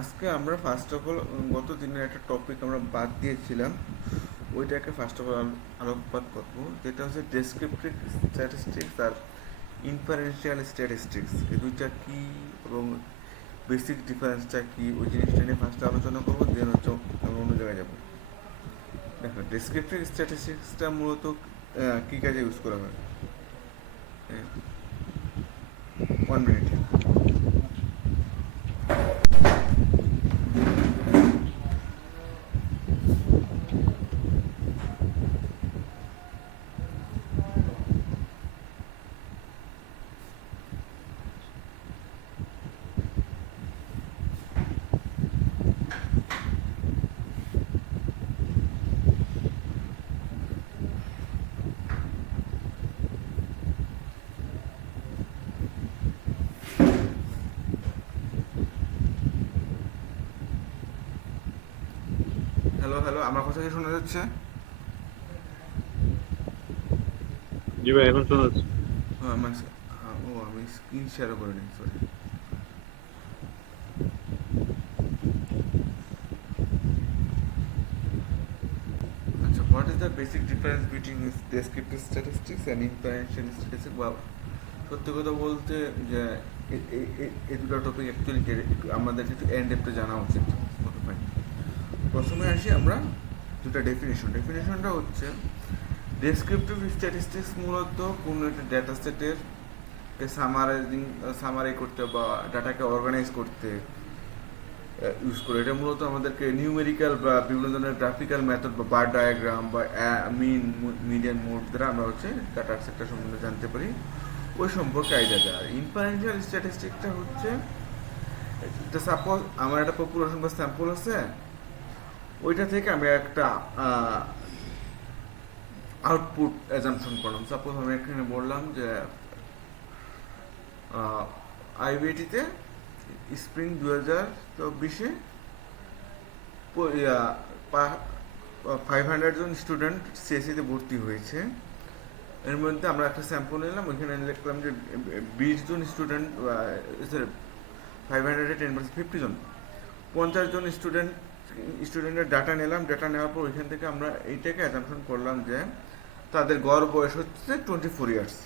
আজকে আমরা first of all গত দিনের একটা টপিক আমরা বাদ দিয়েছিলাম, ওইটাকে ফার্স্ট অফ অল আলোকপাত করবো, যেটা হচ্ছে ডেসক্রিপটিভ স্ট্যাটিস্টিক্স আর ইনফারেন্সিয়াল স্ট্যাটিস্টিক্স। এই দুইটা কী এবং বেসিক ডিফারেন্সটা কী, ওই জিনিসটা নিয়ে ফার্স্টে আলোচনা করবো, দেন হচ্ছে আমরা অন্য জায়গায় যাবো। দেখো, ডেসক্রিপটিভ স্ট্যাটিস্টিক্সটা মূলত কী কাজে ইউজ করা হয়। 1 মিনিট। হ্যালো হ্যালো, আমার কথা কি শোনা যাচ্ছে? জি ভাই, এখন শোনা যাচ্ছে। হ্যাঁ, আমার আমি স্ক্রিন শেয়ারও করে নিই, সরি। আচ্ছা, what is the basic difference between descriptive statistics and inferential statistics? বা সত্যি কথা বলতে যে এই দুটো টপিক অ্যাকচুয়ালি আমাদেরকে একটু এন্ড ডেপথে জানা উচিত। Okay fine. প্রথমে আসি আমরা দুটো ডেফিনেশনটা হচ্ছে, ডেসক্রিপটিভ স্ট্যাটিস্টিক্স মূলত কোনো একটা ডেটা সেটের সামারি করতে বা ডাটাকে অর্গানাইজ করতে ইউজ করে। এটা মূলত আমাদেরকে নিউমেরিক্যাল বা বিভিন্ন ধরনের গ্রাফিক্যাল মেথড বা বার ডায়াগ্রাম বা মিন মিডিয়ান মোড দ্বারা আমরা হচ্ছে ডাটা সেটটা সম্বন্ধে জানতে পারি, ওই সম্পর্কে আইডিয়া দেয়। আর ইনফারেন্সিয়াল স্ট্যাটিস্টিক্সটা হচ্ছে, সাপোজ আমার একটা পপুলেশন বা স্যাম্পল আছে, ওইটা থেকে আমি একটা আউটপুট অ্যাজাম্পশন করলাম। সাপোজ আমি এখানে বললাম যে আইবিএটিতে স্প্রিং 2024-এ 500 জন স্টুডেন্ট সিএসসিতে ভর্তি হয়েছে। এর মধ্যে আমরা একটা স্যাম্পল নিলাম, ওইখানে লিখলাম যে 20 জন স্টুডেন্ট, সরি 500-এ 10%, 50 জন, 50 জন স্টুডেন্টের ডাটা নিলাম। ডাটা নেওয়ার পর ওইখান থেকে আমরা এইটাকে অ্যাজাম্পশন করলাম যে তাদের গড় বয়স হচ্ছে 24 ইয়ার্স।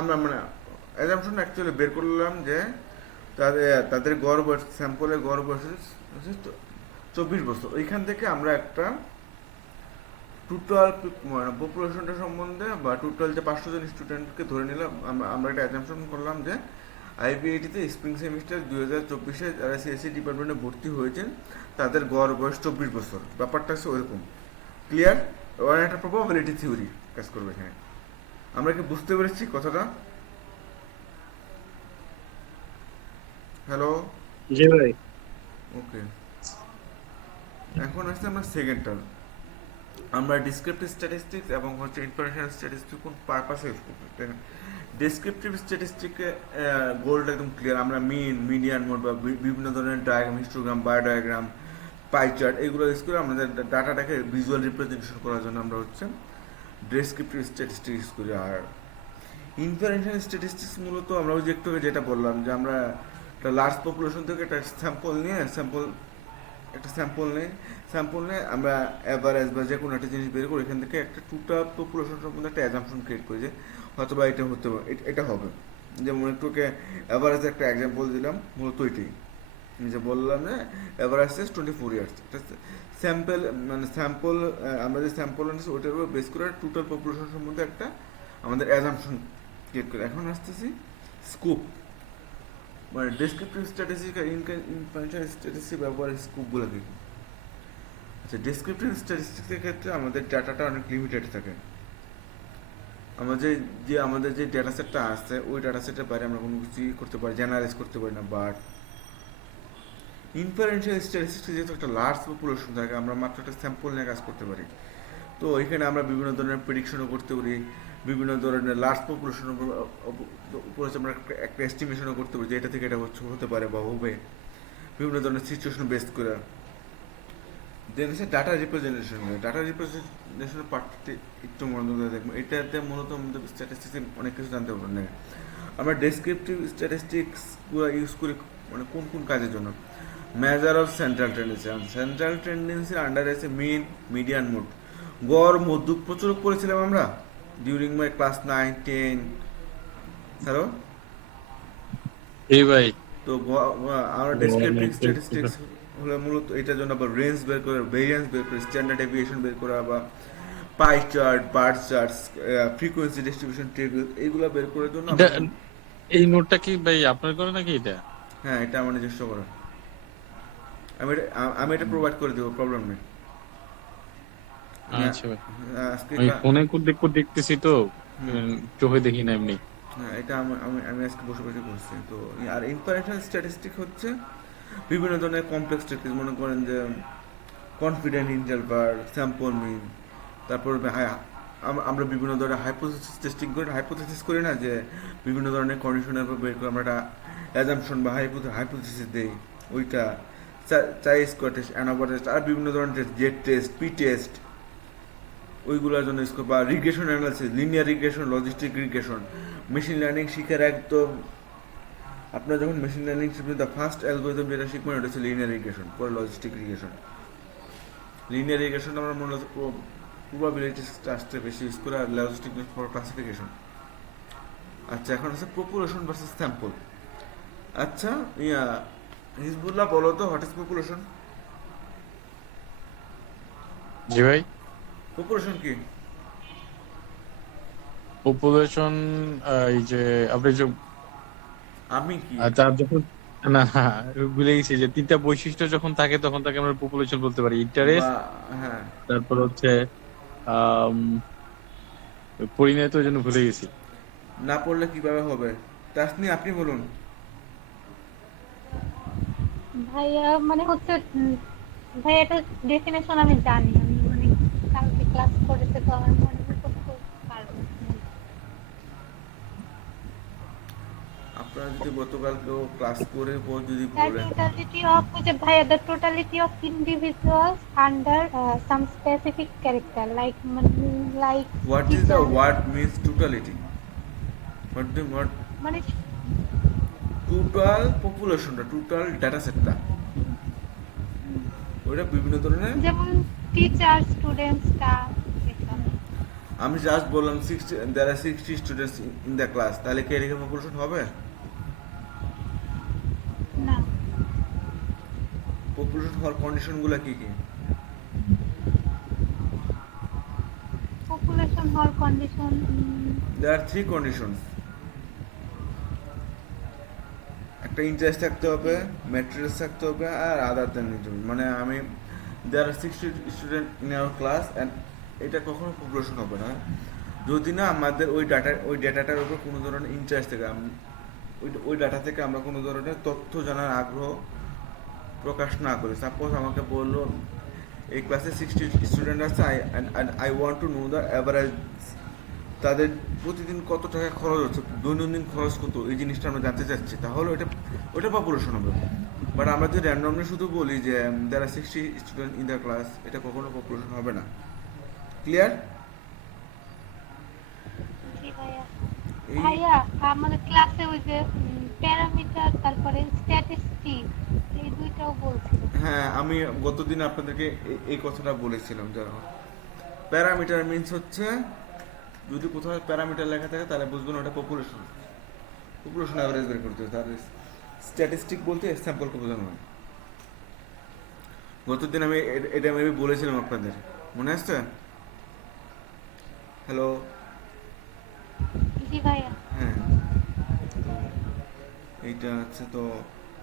আমরা মানে অ্যাজাম্পশন অ্যাকচুয়ালি বের করলাম যে তাদের গড় বয়স, স্যাম্পলের গড় বয়স হচ্ছে 24 বছর। ওইখান থেকে আমরা একটা টোটাল মানে পপুলেশনটা সম্বন্ধে বা টোটাল যে 500 জন স্টুডেন্টকে ধরে নিলাম, আমরা একটা অ্যাজাম্পশন করলাম যে আইবিআইটিতে স্প্রিং সেমিস্টার 2024-এ যারা সিএসসি ডিপার্টমেন্টে ভর্তি হয়েছেন তাদের গড় বয়স 24 বছর। ব্যাপারটা হচ্ছে ওইরকম। ক্লিয়ার? ওরা একটা প্রবাবিলিটি থিওরি কাজ করবে এখানে। আমরা কি বুঝতে পেরেছি কথাটা? হ্যালো। জি ভাই। ওকে, এখন আসছে আমরা সেকেন্ড টার্ম। আমরা ডিসক্রিপটিভ স্ট্যাটিস্টিক্স এবং হচ্ছে ইনফরমেশনাল স্ট্যাটিস্টিক্স কোন পারপাসে ইউজ করবো, তাই না? ডেসক্রিপটিভ স্ট্যাটিস্টিকে গোলটা একদম ক্লিয়ার। আমরা মিন, মিডিয়ান মোড বা বিভিন্ন ধরনের ডায়াগ্রাম, হিস্টোগ্রাম, বায়োডায়াগ্রাম, পাই চার্ট, এগুলো ইউজ করে আমাদের ডাটাটাকে ভিজুয়াল রিপ্রেজেন্টেশন করার জন্য আমরা হচ্ছে ডেসক্রিপটিভ স্ট্যাটিস্টিক্স ইউজ করি। আর ইনফারেন্সিয়াল স্ট্যাটিস্টিক্স মূলত আমরা ওই যে একটু আগে যেটা বললাম, যে আমরা একটা লার্জ পপুলেশন থেকে একটা স্যাম্পল নিয়ে আমরা অ্যাভারেজ বা যে কোনো একটা জিনিস বের করি, এখান থেকে একটা টোটাল পপুলেশন সম্বন্ধে একটা অ্যাজাম্পশন ক্রিয়েট করি যে হয়তো বা এটা হতে পারে, এটা হবে। যেমন একটুকে অ্যাভারেজ একটা এক্সাম্পল দিলাম, মূলত এটাই যে বললাম যে অ্যাভারেজ ইজ 24 ইয়ার্স। এটা স্যাম্পল মানে স্যাম্পল, আমরা যে স্যাম্পল আনছি ওটার উপর বেস করে টোটাল পপুলেশন সম্বন্ধে একটা আমাদের অ্যাজাম্পশন ক্রিয়েট করি। এখন আসতেছি স্কুপ, মানে ডেসক্রিপটিভ স্ট্যাটিস্টিক আর ইনফারেন্সিয়াল স্ট্যাটিস্টিক ব্যবহারের স্কুপগুলো কি? আচ্ছা, ডেসক্রিপটিভ স্ট্যাটিস্টিক্সের ক্ষেত্রে আমাদের ডাটাটা অনেক লিমিটেড থাকে। আমাদের যে ডেটা সেটটা আছে, ওই ডেটা সেটের বাইরে আমরা কোনো কিছু করতে পারি, জেনারেলাইজ করতে পারি না। বাট ইনফারেন্সিয়াল স্ট্যাটিস্টিক্স যেহেতু একটা লার্জ পপুলেশন থাকে, আমরা মাত্র একটা স্যাম্পল নিয়ে কাজ করতে পারি। তো এখানে আমরা বিভিন্ন ধরনের প্রেডিকশনও করতে পারি, বিভিন্ন ধরনের লার্জ পপুলেশনের উপর আমরা একটা এস্টিমেশনও করতে পারি যে এটা থেকে এটা হতে পারে বা হবে, বিভিন্ন ধরনের সিচুয়েশন বেস করে। দেন হচ্ছে ডাটা রিপ্রেজেন্টেশন। ডাটা রিপ্রেজেন্টেশনের পার্টটি একটু মনোযোগ দিয়ে দেখবো। এটাতে মূলত আমাদের স্ট্যাটিস্টিক্সে অনেক কিছু জানতে পারবেন আমরা ডেসক্রিপটিভ স্ট্যাটিস্টিক্সগুলো ইউজ করি মানে কোন কোন কাজের জন্য। Measure of central tendency, central টেন্ডেন্সির আন্ডারে আছে মিন, মিডিয়ান, মোড। গড় মধ্যক প্রচুর পড়েছিলাম আমরা ডিউরিং মাই ক্লাস 9, 10। হ্যালো, জি ভাই। তো আমরা ডেসক্রিপটিভ স্ট্যাটিস্টিক্স হলো মূলত এটার জন্য আবার রেঞ্জ বের করে, ভেরিয়েন্স বের করে, স্ট্যান্ডার্ড ডেভিয়েশন বের করা, বা pie chart, bar chart, frequency distribution table, এইগুলো বের করার জন্য এটা আমরা এই নোটটা কি ভাই আপনার করে নাকি এটা? হ্যাঁ এটা আমার নিজস্ব করা। আমি এটা প্রোভাইড করে দেবো, প্রবলেম নেই। আমি আচ্ছা ভাই, আজকে আমি ফোনে দেখতেছি তো, হুম, চোখে দেখি না এমনি। হ্যাঁ এটা আমি আমি আমি আজকে বসে বসে করছি তো। আর ইনফারেন্সিয়াল স্ট্যাটিস্টিক হচ্ছে বিভিন্ন ধরনের কমপ্লেক্স স্ট্যাটিস্টিক্স, মনে করেন যে কনফিডেন্ট ইন্টারভাল, স্যাম্পল মিন, তারপর আমরা বিভিন্ন ধরনের হাইপোথিসিস টেস্টিং করি, হাইপোথিসিস করি না যে বিভিন্ন ধরনের কন্ডিশনের উপর বের করে আমরা একটা অ্যাজাম্পশন বা হাইপোথিসিস দেই, ওইটা চাই স্কোয়ার টেস্ট, অ্যানোভা টেস্ট, আর বিভিন্ন ধরনের test, Z test, P test, ওইগুলোর জন্য স্কোর, বা regression analysis, linear regression, logistic regression. Machine learning শিখার একদম, আপনার যখন মেশিন লার্নিং শিখবেন, দ্য ফার্স্ট অ্যালগোরিদম যেটা শিখবেন ওটা হচ্ছে লিনিয়ার রিগ্রেশন, পরে লজিস্টিক রিগ্রেশন। লিনিয়ার রিগ্রেশন আমরা মূলত প্রবাবিলিটি আসতে বেশি ইউজ করে, আর লজিস্টিক ফর ক্লাসিফিকেশন। আচ্ছা, এখন আছে পপুলেশন ভার্সেস স্যাম্পল। আচ্ছা, ইয়া হিজবুল্লাহ বলো তো, হোয়াট ইজ পপুলেশন? জি ভাই, পপুলেশন কি? পপুলেশন এই যে আপনি যে আমি কি? তার যখন না ভুলে গেছি যে তিনটা বৈশিষ্ট্য যখন থাকে তখন তাকে আমরা পপুলেশন বলতে পারি। বা ইন্টারেস্ট, হ্যাঁ, তারপর হচ্ছে আম, পরিণয়, তো ওই জন্য ভুলে গেছি। না পড়লে কিভাবে হবে? তাসনি আপনি বলুন। ভাইয়া মানে হচ্ছে ভাইয়া এটা ডেফিনেশন আমি জানি, আমি মানে কালকে ক্লাস করেছে তো আমার মনে মুখস্থ পারবো না। আপনারা যদি গতকাল কেউ ক্লাস করে পর যদি The বলেন, totality of যে ভাইয়া the totality of individuals under some specific character like what is the teacher word means totality, what মানে টোটাল পপুলেশনটা, টোটাল ডাটা সেটটা, ওইটা বিভিন্ন ধরনের। যেমন টিচার স্টুডেন্ট স্টাফ এসব। আমি জাস্ট বললাম 60, there are 60 students in the class, তাহলে কি এরকম পপুলেশন হবে? না, পপুলেশন হওয়ার কন্ডিশনগুলো কি কি? পপুলেশন হওয়ার কন্ডিশন there are 3 conditions. একটা ইন্টারেস্ট থাকতে হবে, ম্যাটেরিয়ালস থাকতে হবে, আর আদার দেন ইন্টারেস্ট। মানে আমি দেয়ার আর 60 student in our class, and এটা কখনো পপুলেশন হবে না যদি না আমাদের ওই ডাটাটার উপর কোনো ধরনের ইন্টারেস্ট থাকে, ওই ডাটা থেকে আমরা কোনো ধরনের তথ্য জানার আগ্রহ প্রকাশ না করি। সাপোজ আমাকে বললো এই ক্লাসে 60 স্টুডেন্ট আছে, I want to know the average, তাদের প্রতিদিন কত টাকা খরচ হচ্ছে, দৈনন্দিন খরচ কত, এই জিনিসটা আমরা জানতে চাচ্ছি, তাহলে ওটা পপুলেশন হবে। বাট আমরা যদি র্যান্ডমলি শুধু বলি যে there are 60 student in the class, এটা কখনো পপুলেশন হবে না। ক্লিয়ার? জি ভাইয়া। এই ভাইয়া আমাদের ক্লাসে ওই যে প্যারামিটার তারপরে স্ট্যাটিস্টিক এই দুইটাও বলছিল। হ্যাঁ, আমি গতদিন আপনাদেরকে এই কথাটা বলেছিলাম। যারা প্যারামিটার মিনস হচ্ছে, যদি কোথাও প্যারামিটার লেখা থাকে তাহলে বুঝবেন ওটা পপুলেশন, পপুলেশন অ্যাভারেজ বের করতে হবে। তাহলে স্ট্যাটিস্টিক বলতে স্যাম্পলকে বোঝানো হয়। গতদিন আমি এটা মেবি বলেছিলাম আপনাদের, মনে আসছে? হ্যালো, জি ভাইয়া। হ্যাঁ, তো এইটা হচ্ছে তো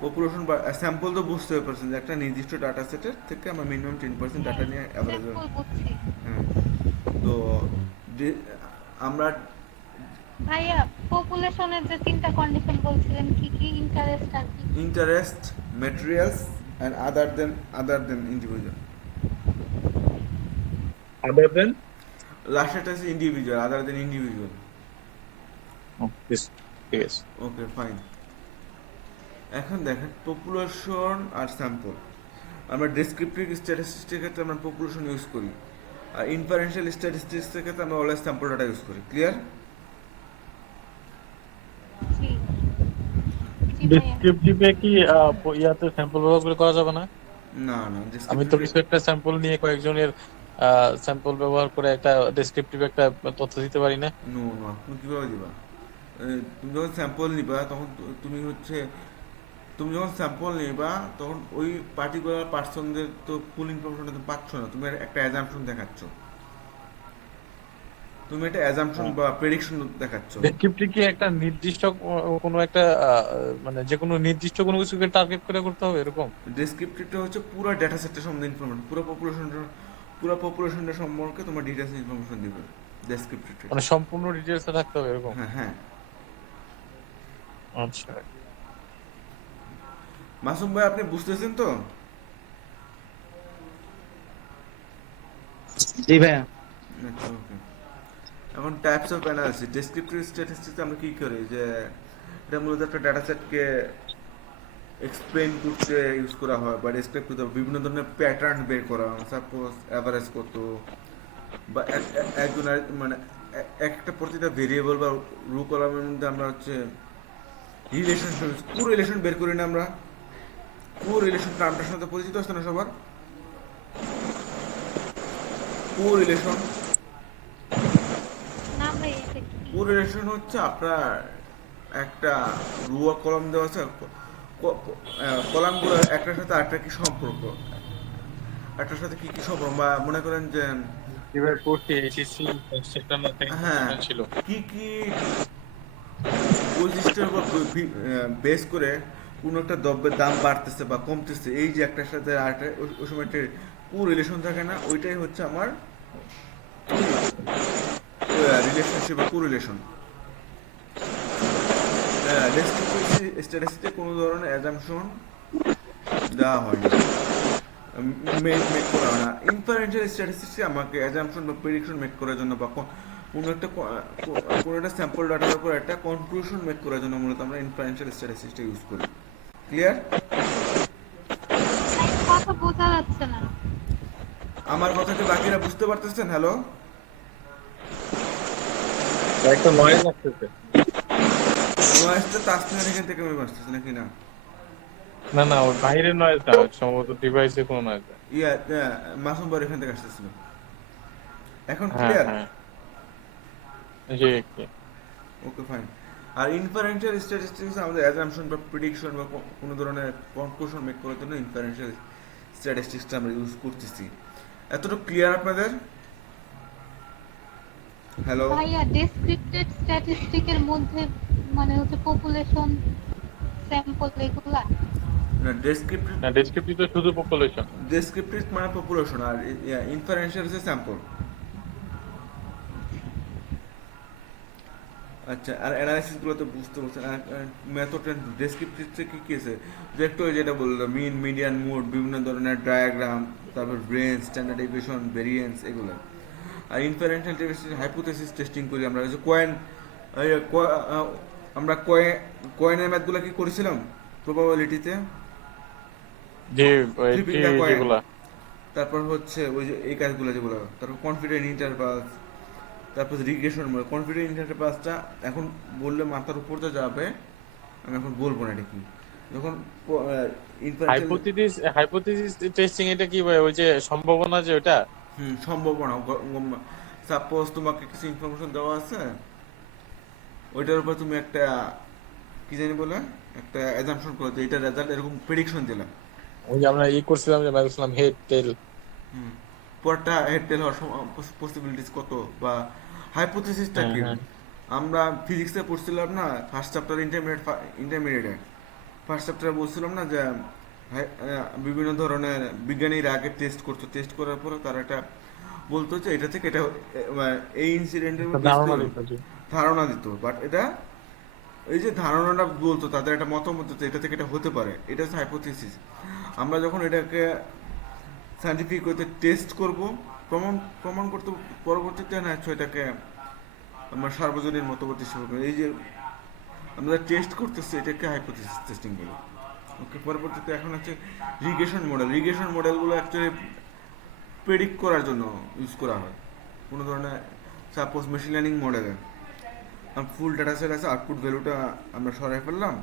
পপুলেশন বা স্যাম্পল তো বুঝতে পারছেন যে একটা নির্দিষ্ট ডাটা সেটের থেকে আমরা মিনিমাম 10% ডাটা নিয়ে অ্যাভারেজ। স্যাম্পল বুঝছি। হ্যাঁ, তো যে- আমরা ভাইয়া পপুলেশনের যে তিনটা কন্ডিশন বলছিলেন কি কি, ইন্টারেস্ট আর কি? Interest, materials, and other than individual. Other than, লাস্টেরটা আছে ইন্ডিভিজুয়াল, আদার দেন ইন্ডিভিজুয়াল। ঠিক আছে। Okay, fine. এখন দেখেন পপুলেশন আর স্যাম্পল, আমরা ডেসক্রিপটিভ স্ট্যাটিস্টিক্সের ক্ষেত্রে আমরা পপুলেশন ইউজ করি, আর ইনফারেন্সিয়াল স্ট্যাটিস্টিক্সের ক্ষেত্রে আমরা অলওয়েজ স্যাম্পল ডাটা ইউজ করি। ক্লিয়ার? জি জি ভাইয়া। ডেসক্রিপটিভে কি ইয়াতে স্যাম্পল ব্যবহার করে করা যাবে না? না না আমি তো ডেসক্রিপটিভ কিছু একটা স্যাম্পল নিয়ে কয়েকজনের স্যাম্পল ব্যবহার করে একটা ডেসক্রিপটিভ একটা তথ্য দিতে পারি না? নো নো তুমি কীভাবে দিবা? তুমি যখন স্যাম্পল নিবা তখন তুমি হচ্ছে তুমি যখন স্যাম্পল নিবা তখন ওই পার্টিকুলার পার্সনদের তো ফুল ইনফরমেশনটা তুমি পাচ্ছ না, তুমি একটা অ্যাজাম্পশন দেখাচ্ছ, তুমি একটা অ্যাজাম্পশন বা প্রেডিকশন দেখাচ্ছ। ডেসক্রিপটিভ কি একটা নির্দিষ্ট কোনো একটা মানে যে কোনো নির্দিষ্ট কোনো কিছুকে টার্গেট করে করতে হবে এরকম? ডেসক্রিপটিভটা হচ্ছে পুরো ডেটা সেটটা সম্বন্ধে ইনফরমেশন, পুরো পপুলেশনটা সম্পর্কে তোমার ডিটেলস ইনফরমেশন দিবে ডেসক্রিপটিভটা। মানে সম্পূর্ণ ডিটেলসে থাকতে হবে এরকম? হ্যাঁ হ্যাঁ। আচ্ছা। মাসুম ভাই আপনি বুঝতেছেন তো? জি ভাইয়া। আচ্ছা ওকে। এখন types of analysis descriptive statistics আমরা কী করি যে এটা মূলত একটা ডাটা সেটকে এক্সপ্লেন করতে ইউজ করা হয় বা ডেসক্রাইব করতে হয়, বিভিন্ন ধরনের প্যাটার্ন বের করা, সাপোজ অ্যাভারেজ কত বা একজন মানে একটা প্রতিটা ভেরিয়েবল বা রু কলামের মধ্যে আমরা হচ্ছে রিলেশন রিলেশন বের করি না আমরা? রিলেশন টার্মটার সাথে পরিচিত আসছে না সবার? রিলেশন না ভাইয়া এটা কি? রিলেশন হচ্ছে আপনার একটা রু আর কলাম দেওয়া আছে, কলামগুলো একটার সাথে আরেকটা কি সম্পর্ক, একটার সাথে কি কি সম্পর্ক, বা মনে করেন যে এবার পড়ছি এইচএসসি সেক্টর না থেকে হ্যাঁ ছিল। কি কি বৈশিষ্ট্যের উপর বেস করে কোনো একটা দ্রব্যের দাম বাড়তেছে বা কমতেছে, এই যে একটার সাথে আরেকটা ওই সময় একটা রিলেশন থাকে না, ওইটাই হচ্ছে আমার রিলেশনশিপ বা রিলেশন। ডেসক্রিপটিভ স্ট্যাটিস্টিক্সে কোনো ধরনের অ্যাজাম্পশন দেওয়া হয় না, মেক করা হয় না। ইনফারেন্সিয়াল স্ট্যাটিস্টিক্সে আমাকে অ্যাজাম্পশন বা প্রেডিকশন মেক করার জন্য বা কোনো একটা স্যাম্পল ডাটার উপর একটা কনক্লুশন মেক করার জন্য মূলত আমরা ইনফারেন্সিয়াল স্ট্যাটিস্টিক্সটা ইউজ করি। ক্লিয়ার? ভাই, কথা বোঝা যাচ্ছে না। আমার কথা কি বাকিরা বুঝতে পারতেছেন? হ্যালো, একটা নয়েজ আসতেছে। নয়েজটা তাসনিয়ার এখান থেকে আমি আসতেছি নাকি না? না না, ওর বাইরের নয়েজ না, সম্ভবত ডিভাইসে কোনো নয়েজ না। ইয়া মাসুম ভাই এখান থেকে আসতেছিল। এখন হ্যাঁ ক্লিয়ার? হ্যাঁ, জি জি। Okay fine. আর ইনফারেন্সিয়াল স্ট্যাটিস্টিক্স আমাদের অ্যাজাম্পশন বা প্রেডিকশন বা কোনো ধরনের কনক্লুশন মেক করার জন্য ইনফারেন্সিয়াল স্ট্যাটিস্টিক্সটা আমরা ইউজ করতেছি। এতটুকু ক্লিয়ার আপনাদের? হ্যালো, ভাইয়া ডেসক্রিপটেড স্ট্যাটিস্টিকের মধ্যে মানে হচ্ছে পপুলেশন স্যাম্পল এগুলা? না ডেসক্রিপটিভ, না, ডেসক্রিপটিভ তো শুধু পপুলেশন। ডেসক্রিপটিভ মানে পপুলেশন আর ইনফারেন্সিয়াল হচ্ছে স্যাম্পল। আচ্ছা, আর অ্যানালাইসিস গুলো তো বুঝতে পারছেন। মেথড ডেসক্রিপটিভসে কি কি আছে, যে একটু ওই যেটা বললো মিন মিডিয়ান মোড, বিভিন্ন ধরনের ডায়াগ্রাম, তারপর রেঞ্জ, স্ট্যান্ডার্ড ডেভিয়েশন, ভেরিয়েন্স, এগুলো। আর ইনফারেন্সিয়াল টেস্টিং হাইপোথেসিস টেস্টিং করি আমরা, ওই যে কয়েন, আমরা কয়েনের ম্যাথগুলো কি করেছিলাম প্রবাবিলিটিতে, যে ওই ফ্লিপিং দ্য কয়েন, যেগুলা। তারপর হচ্ছে ওই যে এই কাজগুলো যেগুলো, তারপর কনফিডেন্ট ইন্টারভালস, তারপর রিগ্রেশন মোড। কনফিডেন্ট ইন্টারভালসটা এখন বললে মাথার উপর তো যাবে, আমি এখন বলবো না এটা কি। যখন ইনফারেন্সিয়াল, হাইপোথিসিস টেস্টিং এটা কি ভাই, ওই যে সম্ভাবনা যে ওটা? সম্ভাবনা, সাপোজ তোমাকে কিছু ইনফরমেশন দেওয়া আছে, ওইটার উপর তুমি একটা কি জানি বলে একটা অ্যাজাম্পশন করো যে এটা রেজাল্ট এরকম প্রেডিকশন দিলাম। ওই যে আমরা করছিলাম যে বলছিলাম হেড টেল। হুম, পরটা হেডটেল হওয়ার পসিবিলিটিস কত, বা হাইপোথিসিসটা হ্যাঁ কি। হ্যাঁ আমরা ফিজিক্সে পড়ছিলাম না ফার্স্ট চ্যাপ্টার, ইন্টারমিডিয়েটে ফার্স্ট চ্যাপ্টারে বলছিলাম না যে বিভিন্ন ধরনের বিজ্ঞানীরা আগে টেস্ট করতো, টেস্ট করার পরে তারা একটা বলতো যে এটা থেকে এটা এই ইনসিডেন্টের একটা ধারণা দিত জি। ধারণা দিত, বাট এটা এই যে ধারণাটা বলতো তাদের একটা মতামত দিত এটা থেকে এটা হতে পারে, এটা হচ্ছে হাইপোথিসিস। আমরা যখন এটাকে সায়েন্টিফিক ওয়েতে টেস্ট করব, প্রমাণ প্রমাণ করতে, পরবর্তীতে না হচ্ছে এটাকে আমরা সার্বজনীন মতবাদ হিসেবে এই যে আমরা টেস্ট করতেছি এটাকে হাইপোথিসিস টেস্টিং বলি। ওকে, পরবর্তীতে এখন হচ্ছে রিগ্রেশন মডেলগুলো অ্যাকচুয়ালি প্রেডিক্ট করার জন্য ইউজ করা হয়। কোনো ধরনের সাপোজ মেশিন লার্নিং মডেলে ফুল ডাটা সেট আছে, আউটপুট ভ্যালুটা আমরা সরাই ফেললাম,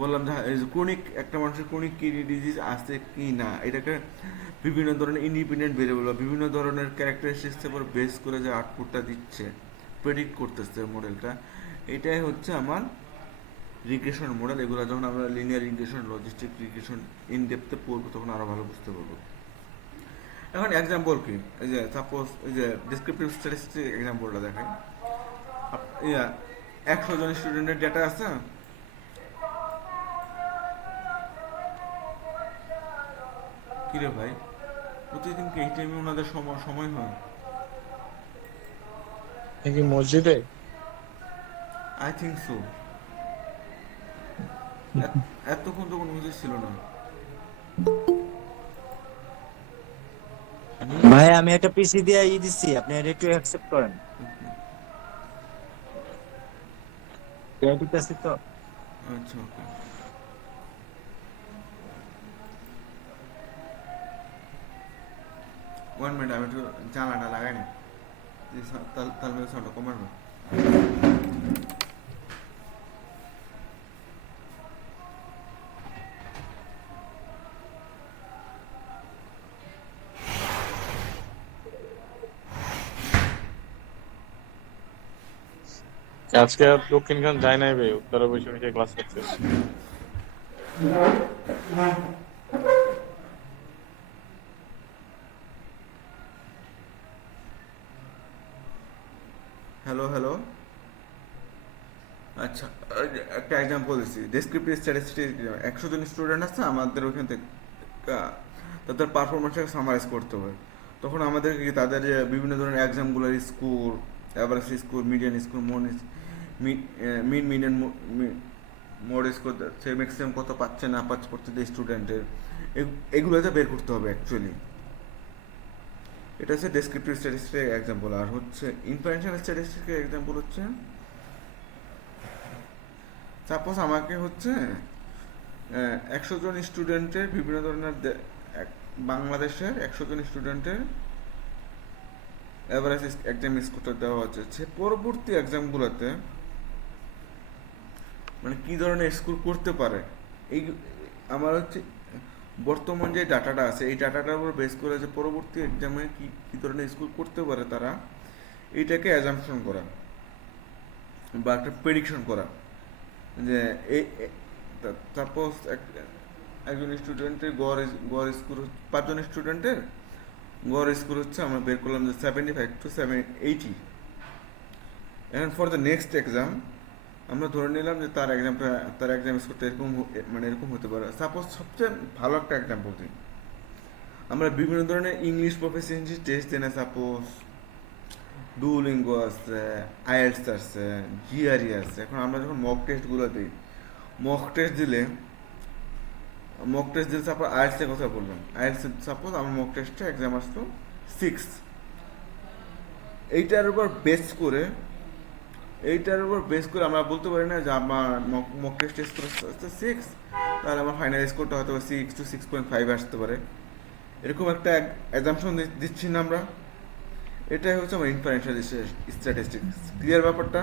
বললাম যে এই যে ক্রনিক একটা মানুষের ক্রনিক কিডনি ডিজিজ আছে কি না এটাকে বিভিন্ন ধরনের ইন্ডিপেন্ডেন্ট ভেরিয়েবল বা বিভিন্ন ধরনের ক্যারেক্টারিস্টিক্সের উপর বেস করে যে আউটপুটটা দিচ্ছে প্রেডিক্ট করতেছে মডেলটা, এটাই হচ্ছে আমার রিগ্রেশন মডেল। এগুলো যখন আমরা linear regression, logistic regression in ডেপথে পড়বো তখন আরো ভালো বুঝতে পারবো। এখন এক্সাম্পল কি, এই যে সাপোজ এই যে ডিসক্রিপটিভ স্ট্যাটিস্টিক এক্সাম্পলটা দেখেন। 100 জন স্টুডেন্টের ডেটা আছে, কিরে ভাই প্রতিদিন কি এই টাইমে ওনাদের সময় হয়? এ কি মসজিদে? I think so. এতক্ষণ তো কোনো কিছু ছিল না। ভাই আমি একটা পিসি দিয়ে দিচ্ছি, আপনি এটা একটু অ্যাকসেপ্ট করেন। ক্রিয়েটিভ আছে তো। আচ্ছা ওকে, ওয়ান মিনিট আমি একটু জানালাটা লাগাই নি, তাহলে সাউন্ডটা কমাবে। আজকে আর দক্ষিণখান যায় নাই ভাই, উত্তরা বসে বসে ক্লাস করছে। হ্যালো হ্যালো, আচ্ছা একটা এক্সাম্পল দিচ্ছি। ডেসক্রিপটিভ স্ট্যাটিস্টিক 100 জন স্টুডেন্ট আছে আমাদের ওইখান থেকে, তাদের পারফরমেন্সটাকে সামারাইজ করতে হবে। তখন আমাদের কি তাদের যে বিভিন্ন ধরনের এক্সামগুলোর score, average score, median score, mean median mode score, সে ম্যাক্সিমাম কত পাচ্ছে না পাচ্ছে প্রত্যেকটা স্টুডেন্টের, এগুলোতে বের করতে হবে অ্যাকচুয়ালি। এটা হচ্ছে ডেসক্রিপটিভ স্ট্যাটিস্টিকের এক্সাম্পল। আর হচ্ছে ইনফারেন্সিয়াল স্ট্যাটিস্টিকের এক্সাম্পল হচ্ছে সাপোজ আমাকে হচ্ছে 100 জন স্টুডেন্টের বিভিন্ন ধরনের বাংলাদেশের 100 জন স্টুডেন্টের অ্যাভারেজ এক্সাম স্কোরটা দেওয়া হচ্ছে। সে পরবর্তী এক্সামগুলোতে মানে কী ধরনের স্কোর করতে পারে, এই আমার হচ্ছে বর্তমান যে ডাটাটা আছে এই ডাটাটার উপর বেস করে যে পরবর্তী এক্সামে কী কী ধরনের স্কোর করতে পারে তারা, এইটাকে অ্যাজাম্পশন করা বা একটা প্রেডিকশন করা। যে এই সাপোজ একজন স্টুডেন্টের গড় স্কোর 5 জন স্টুডেন্টের গড় স্কোর হচ্ছে আমরা বের করলাম যে 75 to 80। এখন ফর দ্য নেক্সট এক্সাম আমরা ধরে নিলাম যে তার এক্সাম স্কোরটা এরকম মানে এরকম হতে পারে। সাপোজ সবচেয়ে ভালো একটা এক্সাম্পল দিই, আমরা বিভিন্ন ধরনের ইংলিশ প্রফিসিয়েন্সি টেস্ট দিই না, সাপোজ ডুওলিঙ্গো আছে, আইএলটিএস আছে, জিআরই আছে। এখন আমরা যখন মক টেস্টগুলো দিই, মক টেস্ট দিলে তারপর আইএলটিএসের কথা বললাম, আইএলটিএস সাপোজ আমার মক টেস্টে এক্সাম আসতো 6, এইটার উপর বেস করে আমরা বলতে পারি না যে আমার মক টেস্ট স্কোর আসছে 6, তাহলে আমার ফাইনাল স্কোরটা হয়তো 6 to 6.5 আসতে পারে। এরকম একটা অ্যাজাম্পশন দিচ্ছি না আমরা। এটাই হচ্ছে আমার ইনফারেন্সিয়াল স্ট্যাটিস্টিক্স। ক্লিয়ার ব্যাপারটা?